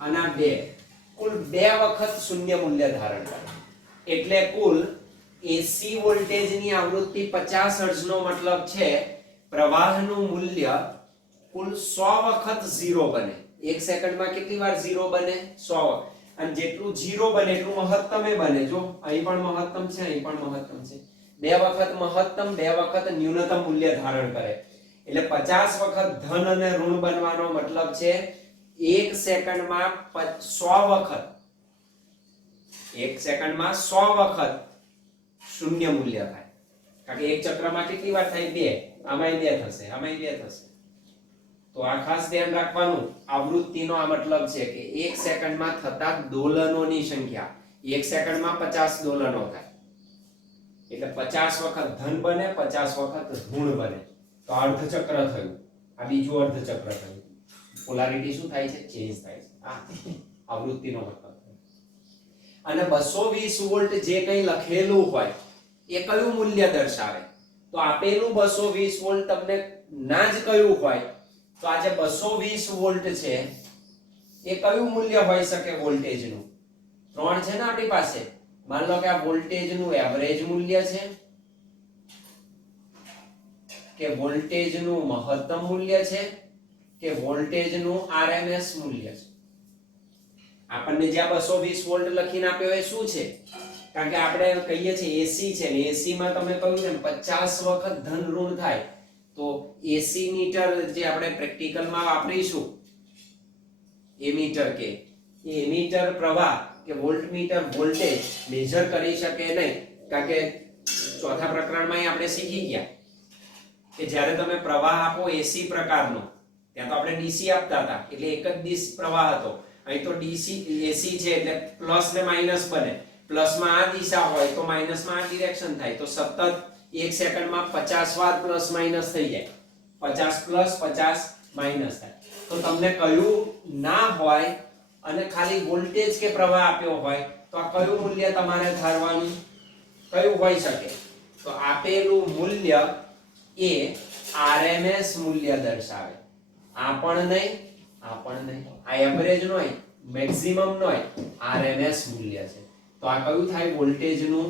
અને આ 2 કુલ 2 વખત શૂન્ય મૂલ્ય ધારણ કરે. એટલે કુલ એસી વોલ્ટેજની આવૃત્તિ 50 હર્ટ્ઝનો મતલબ છે પ્રવાહનું મૂલ્ય કુલ 100 વખત 0 બને. 1 સેકન્ડમાં કેટલી વાર 0 બને? 100. અને જેટલું 0 બને એટલું મહત્તમ એ બને. જો અહીં પણ મહત્તમ છે, અહીં પણ મહત્તમ છે. 2 વખત મહત્તમ, 2 વખત ન્યૂનતમ મૂલ્ય ધારણ કરે. એટલે 50 વખત ધન અને ઋણ બનવાનો મતલબ છે 1 સેકન્ડમાં 100 વખત, 1 સેકન્ડમાં 100 વખત શૂન્ય મૂલ્ય થાય. કારણ કે એક ચક્રમાં કેટલી વાર થાય? 2. આમાંય 2 થશે, આમાંય 2 થશે. તો આ ખાસ ધ્યાન રાખવાનું. આવૃત્તિનો આ મતલબ છે કે 1 સેકન્ડમાં થતા દોલનોની સંખ્યા. 1 સેકન્ડમાં 50 દોલનો થાય. એટલે 50 વખત ધન બને, 50 વખત ઋણ બને. તો અર્ધચક્ર થયું. આ બીજું અર્ધચક્ર થયું. પોલારિટી શું થાય છે? ચેન્જ થાય છે. આ આવૃત્તિનો મતલબ. અને 220 વોલ્ટ જે કંઈ લખેલું હોય એ કયું મૂલ્ય દર્શાવે? તો આપેલું 220 વોલ્ટ તમને ના જ કયું હોય તો આ જે 220 વોલ્ટ છે એ કયું મૂલ્ય હોઈ શકે વોલ્ટેજનું? 3 છે ને આપણી પાસે. માન લો કે આ વોલ્ટેજનું એવરેજ મૂલ્ય છે, કે વોલ્ટેજનું મહત્તમ મૂલ્ય છે, કે વોલ્ટેજનું આરએમએસ મૂલ્ય છે. આપણને જે 220 વોલ્ટ લખીને આપ્યો એ શું છે? કારણ કે આપણે કહીએ છીએ એસી છે ને એસી માં તમે કહ્યું ને 50 વખત ધન ઋણ થાય. તો એસી મીટર જે આપણે પ્રેક્ટિકલમાં વાપરીશું એમીટર કે એમીટર પ્રવાહ કે વોલ્ટમીટર વોલ્ટેજ મેજર કરી શકે નહીં. કારણ કે ચોથા પ્રકરણમાં આપણે શીખી ગયા કે જ્યારે તમે પ્રવાહ આપો એસી પ્રકારનો, ત્યાં તો આપણે ડીસી આપતા હતા એટલે એક જ દિશ પ્રવાહ હતો. અહીં તો ડીસી એસી છે એટલે પ્લસ ને માઈનસ બને. પ્લસમાં આ દિશા હોય તો માઈનસમાં આ ડિરેક્શન થાય. તો સતત 1 સેકન્ડમાં 50 વાર પ્લસ માઈનસ થઈ જાય. 50 પ્લસ 50 માઈનસ થાય. તો તમને કયું ના હોય અને ખાલી વોલ્ટેજ કે પ્રવાહ આપ્યો હોય તો આ કયું મૂલ્ય તમારે ધારવાનું? કયું હોઈ શકે? તો આપેલું મૂલ્ય એ આરએમએસ મૂલ્ય દર્શાવે. આ પણ નહીં, આ પણ નહીં. આ એવરેજ નોય, મેક્સિમમ નોય, આરએમએસ મૂલ્ય છે. તો આ કયું થાય? વોલ્ટેજનું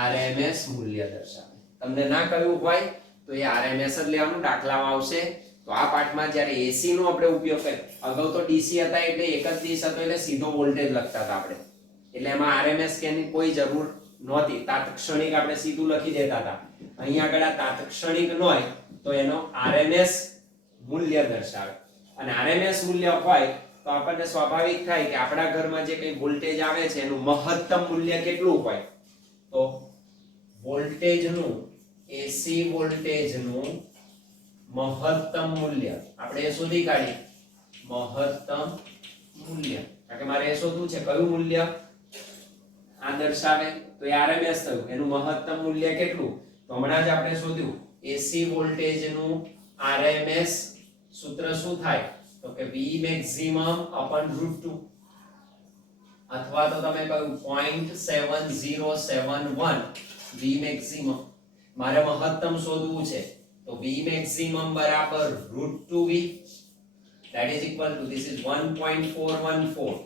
આરએમએસ મૂલ્ય દર્શાવે. તમને ના કયું હોય તો એ આરએમએસ જ લેવાનું. દાખલામાં આવશે. તો આ પાઠમાં જ્યારે એસી નો આપણે ઉપયોગ કરીએ, અગાઉ તો ડીસી હતા એટલે એક જ દિશ હતો એટલે સીધો વોલ્ટેજ લખતા હતા આપણે. એટલે એમાં આરએમએસ કેની કોઈ જરૂર નહોતી. તાત્ક્ષણિક આપણે સીધું લખી દેતા હતા. અહીંયા આગળ આ તાત્ક્ષણિક ન હોય તો એનો આરએમએસ મૂલ્ય દર્શાવે. અને આરએમએસ મૂલ્ય હોય તો આપણને સ્વાભાવિક થાય કે આપણા ઘરમાં જે કંઈ વોલ્ટેજ આવે છે એનું મહત્તમ મૂલ્ય કેટલું હોય? તો વોલ્ટેજનું, એસી વોલ્ટેજનું મહત્તમ મૂલ્ય આપણે એ શોધી કાઢીએ. મહત્તમ મૂલ્ય, કારણ કે મારે એ શોધવું છે કયું મૂલ્ય આ દર્શાવે. તો એ આરએમએસ થયું. એનું મહત્તમ મૂલ્ય કેટલું? તો હમણાં જ આપણે શોધ્યું. એસી વોલ્ટેજનું આરએમએસ સૂત્ર શું થાય? તો કે V maximum upon √2. અથવા તો તમે કહ્યું 0.7071 V maximum. મારે મહત્તમ શોધવું છે તો V maximum બરાબર √2V. that is equal to this is 1.414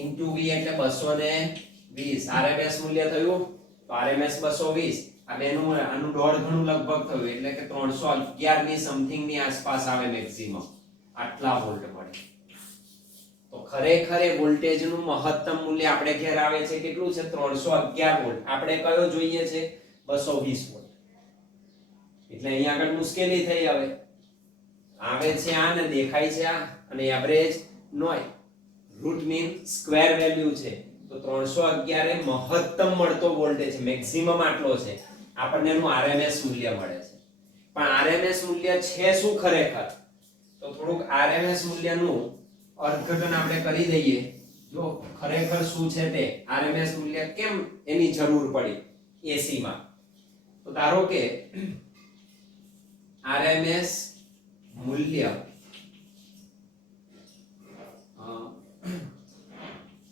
into v એટલે 220 RMS મૂલ્ય થયું તો RMS 220 આ બેનું આનું દોઢ ગણું લગભગ થયું એટલે કે 311 ની સમથિંગ ની આસપાસ આવે મેક્સિમમ આટલા વોલ્ટ મળે તો ખરેખર એ વોલ્ટેજ નું મહત્તમ મૂલ્ય આપણે ઘેર આવે છે કેટલું છે 311 વોલ્ટ આપણે કયો જોઈએ છે 220 વોલ્ટ એટલે અહીંયા આગળ મુશ્કેલી થઈ આવે આવે છે આ ને દેખાય છે આ અને એવરેજ નોય રૂટ મીન સ્ક્વેર વેલ્યુ છે તો 311 એ મહત્તમ મળતો વોલ્ટેજ મેક્સિમમ આટલો છે આપણને એનું RMS મૂલ્ય મળે છે પણ RMS મૂલ્ય છે શું ખરેખર તો થોડુંક RMS મૂલ્યનું અર્થઘટન આપણે કરી દઈએ જો ખરેખર શું છે તે RMS મૂલ્ય કેમ એની જરૂર પડી AC માં તો ધારો કે RMS મૂલ્ય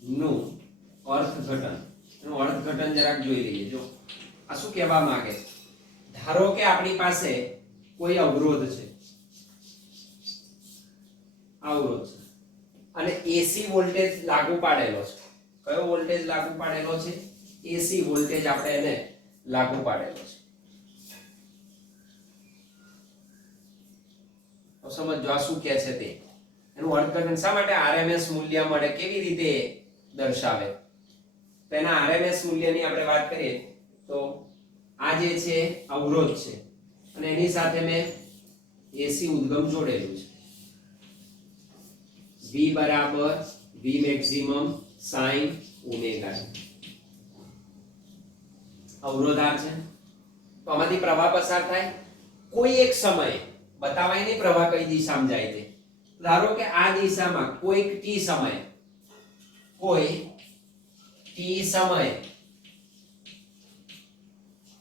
નું અર્થઘટન એનું અર્થઘટન જરાક જોઈ લઈએ જો આ શું કહેવા માંગે છે ધારો કે આપણી પાસે કોઈ અવરોધ છે અવરોધ છે અને AC વોલ્ટેજ લાગુ પાડેલો છે કયો વોલ્ટેજ લાગુ પાડેલો છે AC વોલ્ટેજ આપણે એને લાગુ પાડેલો છે તો સમજો આ શું કહે છે તે એનું અર્થઘટન શા માટે RMS મૂલ્ય મળે કેવી રીતે દર્શાવે તો એના RMS મૂલ્યની આપણે વાત કરીએ તો આ જે છે અવરોધ છે અને એની સાથે મેં AC ઉદ્ગમ જોડેલું છે V બરાબર V મેક્સિમમ sin ઓમેગા અવરોધ આ છે તો આમાંથી પ્રવાહ પસાર થાય કોઈ એક સમયે બતાવાય નહીં પ્રવાહ કઈ દિશામાં જાય છે ધારો કે આ દિશામાં કોઈક t સમયે કોઈ t સમયે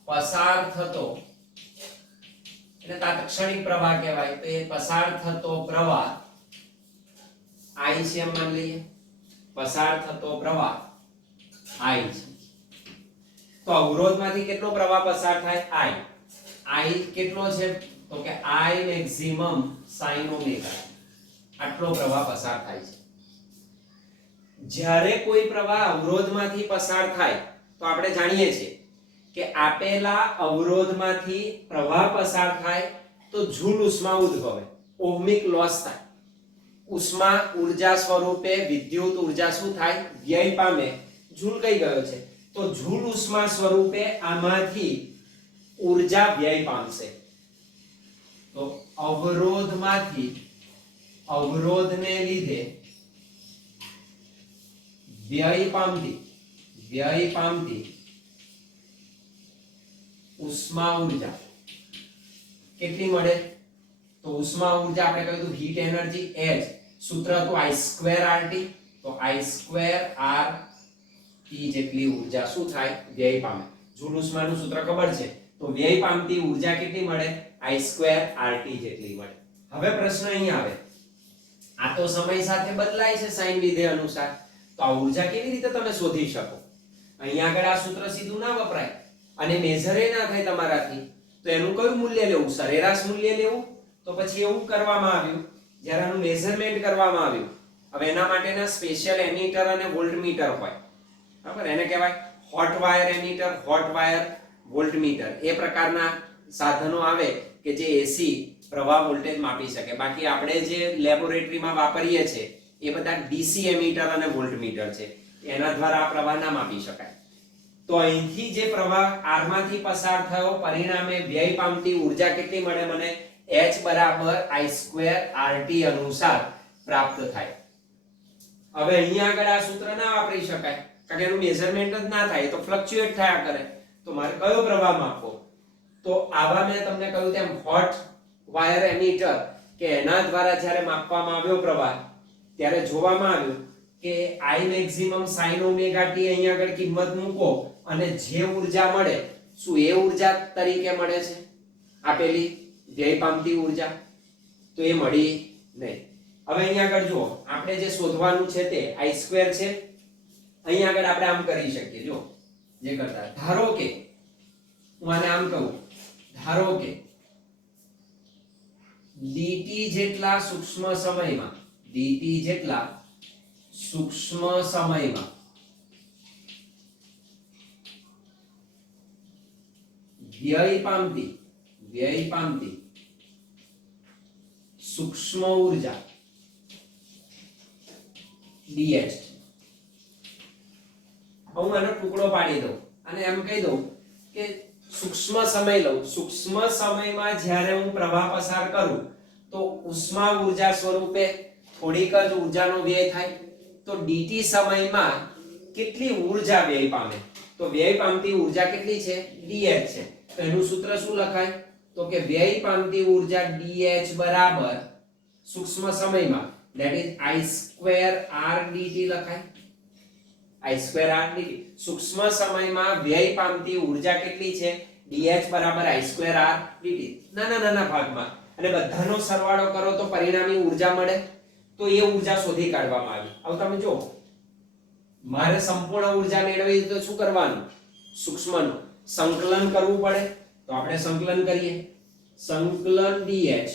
પસાર થતો એટલે તાત્ક્ષણિક પ્રવાહ કહેવાય તો એ પસાર થતો પ્રવાહ I છે એમ માની લઈએ પસાર થતો પ્રવાહ I છે તો અવરોધમાંથી કેટલો પ્રવાહ પસાર થાય I કેટલો છે તો કે I મેક્સિમમ sin ઓમેગા આટલો પ્રવાહ પસાર થાય છે જ્યારે કોઈ પ્રવાહ અવરોધમાંથી પસાર થાય તો આપણે જાણીએ છીએ કે આપેલા અવરોધમાંથી પ્રવાહ પસાર થાય તો જૂલ ઉષ્મા ઉદ્ભવે ઓહમિક લોસ થાય ઉષ્મા ઊર્જા સ્વરૂપે વિદ્યુત ઊર્જા શું થાય વ્યય પામે જૂલ કઈ ગયો છે તો જૂલ ઉષ્મા સ્વરૂપે આમાંથી ઊર્જા વ્યય પામશે તો અવરોધને લીધે વ્યય પામતી ઉષ્મા ઊર્જા કેટલી મળે તો ઉષ્મા ઊર્જા આપણે કહ્યું હતું હીટ એનર્જી H સૂત્ર હતું I2RT તો I2RT જેટલી ઊર્જા શું થાય વ્યય પામે જૂલ ઉષ્માનું સૂત્ર ખબર છે તો વ્યય પામતી ઊર્જા કેટલી મળે I2RT જેટલી મળે હવે પ્રશ્ન અહીં આવે આ તો સમય સાથે બદલાય છે સાઇન વિધેય અનુસાર તો આ ઊર્જા કેવી રીતે તમે શોધી શકો અહીંયા આગળ આ સૂત્ર સીધું ના વપરાય અને મેઝરે ના થાય તમારાથી તો એનું કયું મૂલ્ય લેવું સરેરાશ મૂલ્ય લેવું તો પછી એવું કરવામાં આવ્યું જ્યારે આનું મેઝરમેન્ટ કરવામાં આવ્યું હવે એના માટેના સ્પેશિયલ એમીટર અને વોલ્ટમીટર હોય બરાબર એને કહેવાય hot wire ammeter hot wire voltmeter એ પ્રકારના સાધનો આવે કે જે AC પ્રવાહ વોલ્ટેજ માપી શકે બાકી આપણે જે લેબોરેટરીમાં વાપરીએ છીએ એ બધા DC એમીટર અને વોલ્ટમીટર છે એના દ્વારા આ પ્રવાહ ના માપી શકાય તો અહીંથી જે પ્રવાહ R માંથી પસાર થયો પરિણામે વ્યય પામતી ઊર્જા કેટલી મળે મને H બરાબર I2RT અનુસાર પ્રાપ્ત થાય હવે અહીંયા આગળ આ સૂત્ર ના વાપરી શકાય કારણ કે એનું મેઝરમેન્ટ જ ના થાય તો ફ્લક્ચ્યુએટ થયા કરે તો મારે કયો પ્રવાહ માપવો તો આવા મેં તમને કહ્યું તેમ હોટ વાયર એમીટર કે એના દ્વારા જ્યારે માપવામાં આવ્યો પ્રવાહ ત્યારે જોવામાં આવ્યું કે I maximum sin omega t અહીંયા આગળ કિંમત મૂકો અને જે ઊર્જા મળે શું એ ઊર્જા તરીકે મળે છે આપેલી વ્યય પામતી ઊર્જા તો એ મળી નહીં હવે અહીંયા આગળ જુઓ આપણે જે શોધવાનું છે તે I2 છે અહીંયા આગળ આપણે આમ કરી શકીએ જો જે કરતા ધારો કે હું આને આમ કહું ધારો કે dt dt જેટલા સૂક્ષ્મ સમયમાં dt જેટલા સૂક્ષ્મ સમયમાં વ્યય પામતી સૂક્ષ્મ ઊર્જા dh. હું આનો ટુકડો પાડી દઉં અને એમ કહી દઉં કે સૂક્ષ્મ સમય લઉં. સૂક્ષ્મ સમયમાં જ્યારે હું પ્રવાહ પસાર કરું તો ઉષ્મા ઊર્જા સ્વરૂપે થોડીક જ ઊર્જાનો વ્યય થાય. તો dt સમયમાં કેટલી ઊર્જા વ્યય પામે? તો વ્યય પામતી ઊર્જા કેટલી છે? dh છે. તો એનું સૂત્ર શું લખાય? તો કે વ્યય પામતી ઊર્જા dh બરાબર સૂક્ષ્મ સમયમાં that is I square r dt લખાય. I square r dt. સૂક્ષ્મ સમયમાં વ્યય પામતી ઊર્જા કેટલી છે? dh બરાબર I square r dt. નાના ભાગમાં અને બધાનો સરવાળો કરો તો પરિણામી ઊર્જા મળે. તો એ ઊર્જા શોધી કાઢવામાં આવી. હવે તમે જો, મારે સંપૂર્ણ ઊર્જા મેળવવી તો શું કરવાનું? સૂક્ષ્મનું સંકલન કરવું પડે. તો આપણે સંકલન કરીએ. સંકલન dh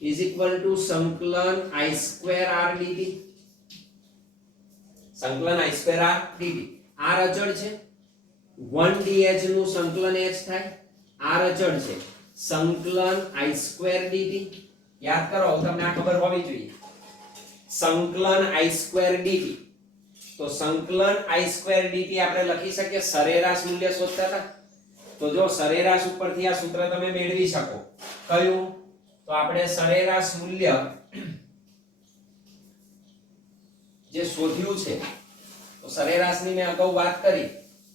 is equal to સંકલન I square r dt. સંકલન I square r dt. r અચળ છે. 1 dh નું સંકલન h થાય. r અચળ છે. સંકલન I square dt. યાદ કરો, તમને આ ખબર હોવી જોઈએ. સંકલન I square dt. તો સંકલન I square dt આપણે લખી શકીએ સરેરાશ મૂલ્ય શોધતા હતા. તો જો સરેરાશ ઉપરથી આ સૂત્ર તમે મેળવી શકો. કયું? તો આપણે સરેરાશ મૂલ્ય જે શોધ્યું છે, તો સરેરાશની મેં અગાઉ વાત કરી,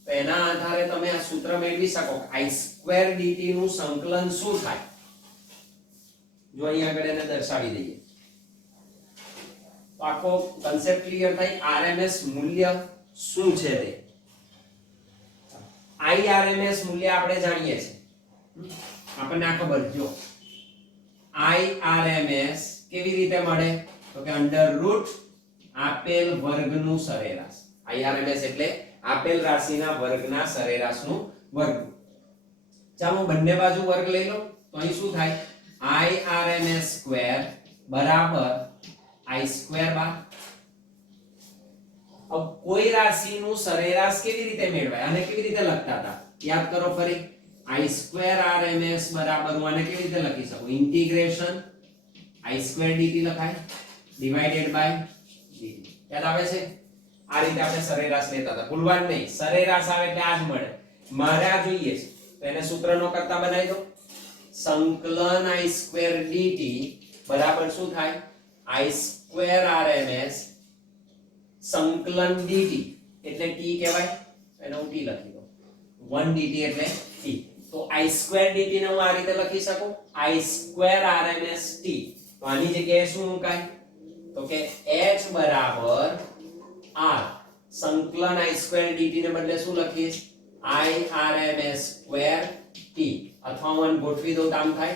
તો એના આધારે તમે આ સૂત્ર મેળવી શકો. I square dt નું સંકલન શું થાય? જો અહીં આગળ એને દર્શાવી દઈએ તો આખો કન્સેપ્ટ ક્લિયર થાય. RMS મૂલ્ય શું છે તે IRMS મૂલ્ય આપણે જાણીએ છીએ. આપણને આ ખબર. જો IRMS કેવી રીતે મળે? તો કે અંડર રૂટ આપેલ વર્ગનું સરેરાશ. IRMS એટલે આપેલ રાશિના વર્ગના સરેરાશનું વર્ગ. ચાલો બંને બાજુ વર્ગ લઈ લો તો અહીં શું થાય? IRMS સ્ક્વેર બરાબર I સ્ક્વેર બાર. अब કોઈ રાશિનું સરેરાશ કેવી રીતે મેળવાય અને કેવી રીતે લખતા હતા? યાદ કરો ફરી. I સ્ક્વેર RMS બરાબર હું આને કેવી રીતે લખી શકું? ઇન્ટિગ્રેશન I સ્ક્વેર dt લખાય ડિવાઇડેડ બાય dt. યાદ આવે છે? આ રીતે આપણે સરેરાશ લેતા હતા. ભૂલવાનું નહીં. સરેરાશ આવે એટલે આ જ મળે. મારે આ જોઈએ છે તો એને સૂત્રનો કરતા બનાવી દો. સંકલન I સ્ક્વેર dt બરાબર શું થાય? I સ્ક્વેર RMS સંકલન dt એટલે t કહેવાય. એને હું t લખી દઉં. 1 dt એટલે t. તો I સ્ક્વેર dt ને હું આ રીતે લખી શકું. I square RMS t. તો આની જગ્યાએ શું મુકાય? તો કે h બરાબર r સંકલન I સ્ક્વેર dt ને બદલે શું લખીએ? I RMS square t. અથવા હું ગોઠવી દઉં તો આમ થાય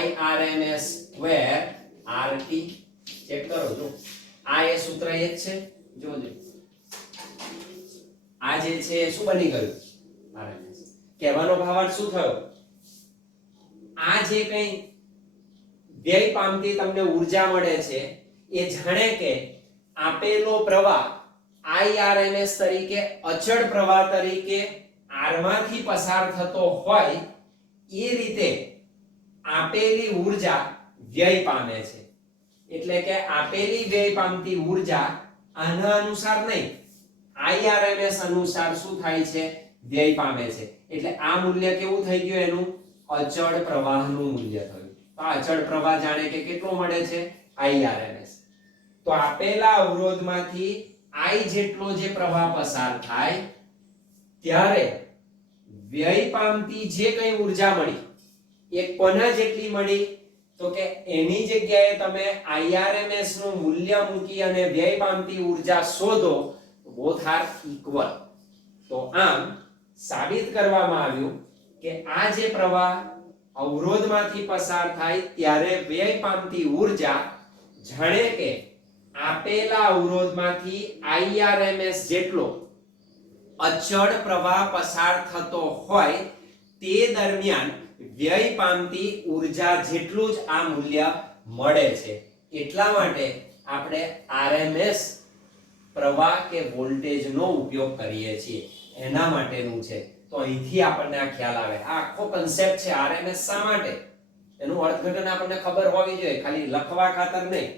I RMS square rt. Check કરો. જો આ એ સૂત્ર એ જ છે. જોજો આ જે છે શું બની ગયું? RMS. કહેવાનો ભાવાર્થ શું થયો? આ જે કંઈ વ્યય પામતી તમને ઊર્જા મળે છે એ જાણે કે આપેલો પ્રવાહ IRMS તરીકે અચળ પ્રવાહ તરીકે r માંથી પસાર થતો હોય એ રીતે આપેલી ઊર્જા વ્યય પામે છે. એટલે કે આપેલી વ્યય પામતી ઊર્જા આના અનુસાર નહીં, IRMS અનુસાર શું થાય છે? વ્યય પામે છે. એટલે આ મૂલ્ય કેવું થઈ ગયું? એનું અચળ પ્રવાહનું મૂલ્ય થયું. તો આ અચળ પ્રવાહ જાણે કે કેટલો મળે છે? IRMS. તો આપેલા અવરોધમાંથી I જેટલો જે પ્રવાહ પસાર થાય ત્યારે વ્યય પામતી જે કંઈ ઊર્જા મળી એ કોના જેટલી મળી? તો કે એની જગ્યાએ તમે IRMS નું મૂલ્ય મૂકી અને વ્યય પામતી ઊર્જા શોધો. Both are equal. તો આમ સાબિત કરવામાં આવ્યું કે આ જે પ્રવાહ અવરોધમાંથી પસાર થાય ત્યારે વ્યય પામતી ઊર્જા જાણે કે આપેલા અવરોધમાંથી IRMS જેટલો અચળ પ્રવાહ પસાર થતો હોય તે દરમિયાન વ્યય પામતી ઊર્જા જેટલું જ આ મૂલ્ય મળે છે. એટલા માટે આપણે આરએમએસ પ્રવાહ કે વોલ્ટેજનો ઉપયોગ કરીએ છીએ, એના માટેનું છે. તો અહીંથી આપણને આ ખ્યાલ આવે. આ આખો કન્સેપ્ટ છે આરએમએસ શા માટે, એનું અર્થઘટન આપણને ખબર હોવી જોઈએ, ખાલી લખવા ખાતર નહીં.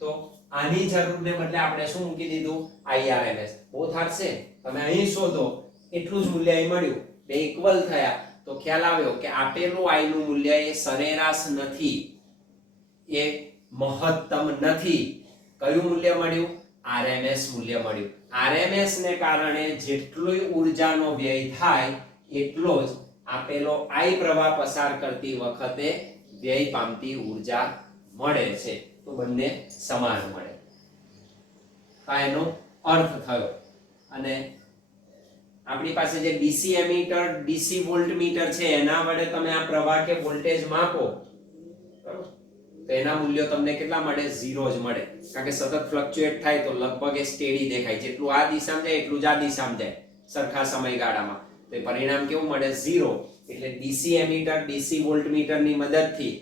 તો આની જરૂરને બદલે આપણે શું મૂકી દીધું, આઈઆરએમએસ. Both are same. તમે અહીં શોધો એટલું જ મૂલ્ય અહીં મળ્યું, બે ઇક્વલ થયા, તો ખ્યાલ આવ્યો કે આપેલું આઈ નું મૂલ્ય એ સરેરાશ નથી, એ મહત્તમ નથી. કયું મૂલ્ય મળ્યું, આરએમએસ મૂલ્ય મળ્યું. આરએમએસ ને કારણે જેટલી ઊર્જાનો વ્યય થાય એટલો જ આપેલો આઈ પ્રવાહ પસાર કરતી વખતે વ્યય પામતી ઊર્જા મળે છે. તો બંને સમાન મળે. આ એનો અર્થ થયો. અને આપણી પાસે જે ડીસી એમીટર, ડીસી વોલ્ટમીટર છે, એના વડે તમે આ પ્રવાહ કે વોલ્ટેજ માપો, બરાબર, તો એના મૂલ્યો તમને કેટલા મળે, 0 જ મળે. કારણ કે સતત ફ્લક્ચ્યુએટ થાય તો લગભગ એ સ્ટેડી દેખાય, જેટલું આ દિશામાં જાય એટલું જ આ દિશામાં જાય સરખા સમયગાળામાં. તો પરિણામ કેવું મળે, 0. એટલે ડીસી એમીટર, ડીસી વોલ્ટમીટર ની મદદથી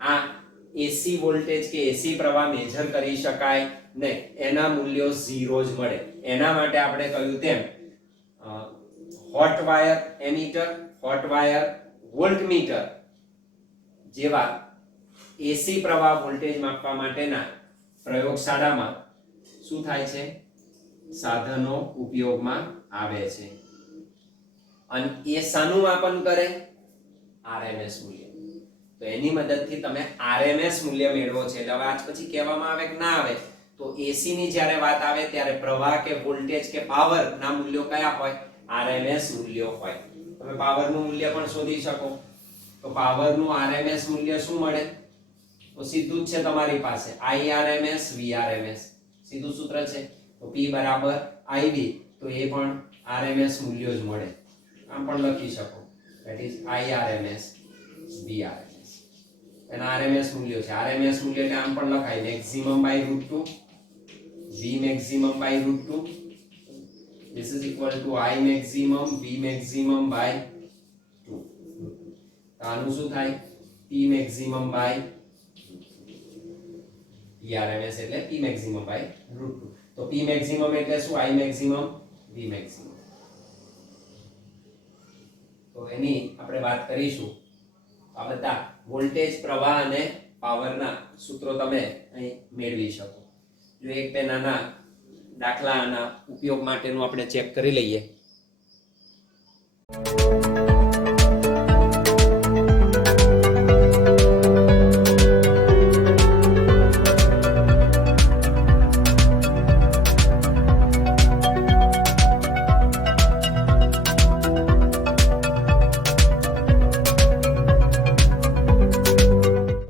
આ એસી વોલ્ટેજ કે એસી પ્રવાહ મેજર કરી શકાય નહીં, એના મૂલ્યો 0 જ મળે. એના માટે આપણે કહ્યું તેમ hot wire ammeter, hot wire voltmeter જેવા એસી પ્રવાહ વોલ્ટેજ માપવા માટેના પ્રયોગશાળામાં શું થાય છે, સાધનો ઉપયોગમાં આવે છે. અને એ શાનું માપન કરે, આરએમએસ મૂલ્ય. તો એની મદદથી તમે આરએમએસ મૂલ્ય મેળવો છે. એટલે હવે આજ પછી કહેવામાં આવે કે ના આવે, તો એસી ની જ્યારે વાત આવે ત્યારે પ્રવાહ કે વોલ્ટેજ કે પાવર ના મૂલ્યો કયા હોય, આરએમએસ મૂલ્યો હોય. તમે પાવર નું મૂલ્ય પણ શોધી શકો. તો પાવર નું આરએમએસ મૂલ્ય શું મળે, તો સીધું જ છે તમારી પાસે આઈઆરએમએસ વીઆરએમએસ, સીધું સૂત્ર છે. તો P બરાબર IV, તો એ પણ આરએમએસ મૂલ્યો જ મળે. આમ પણ લખી શકો, ધેટ ઇઝ આઈઆરએમએસ વીઆરએમએસ. એના આરએમએસ મૂલ્યો છે. આરએમએસ મૂલ્ય એટલે આમ પણ લખાય, maximum by √2, V maximum by √2. This is equal to I maximum V maximum by 2. આનું શું થાય, P maximum by PRMS એટલે P maximum by √2. તો P maximum એટલે શું, I maximum V maximum. તો એની આપણે વાત કરીશું. આ બધા વોલ્ટેજ, પ્રવાહ અને પાવરના સૂત્રો તમે અહીં મેળવી શકો. જો એક બે નાના દાખલાના ઉપયોગ માટેનું આપણે ચેક કરી લઈએ.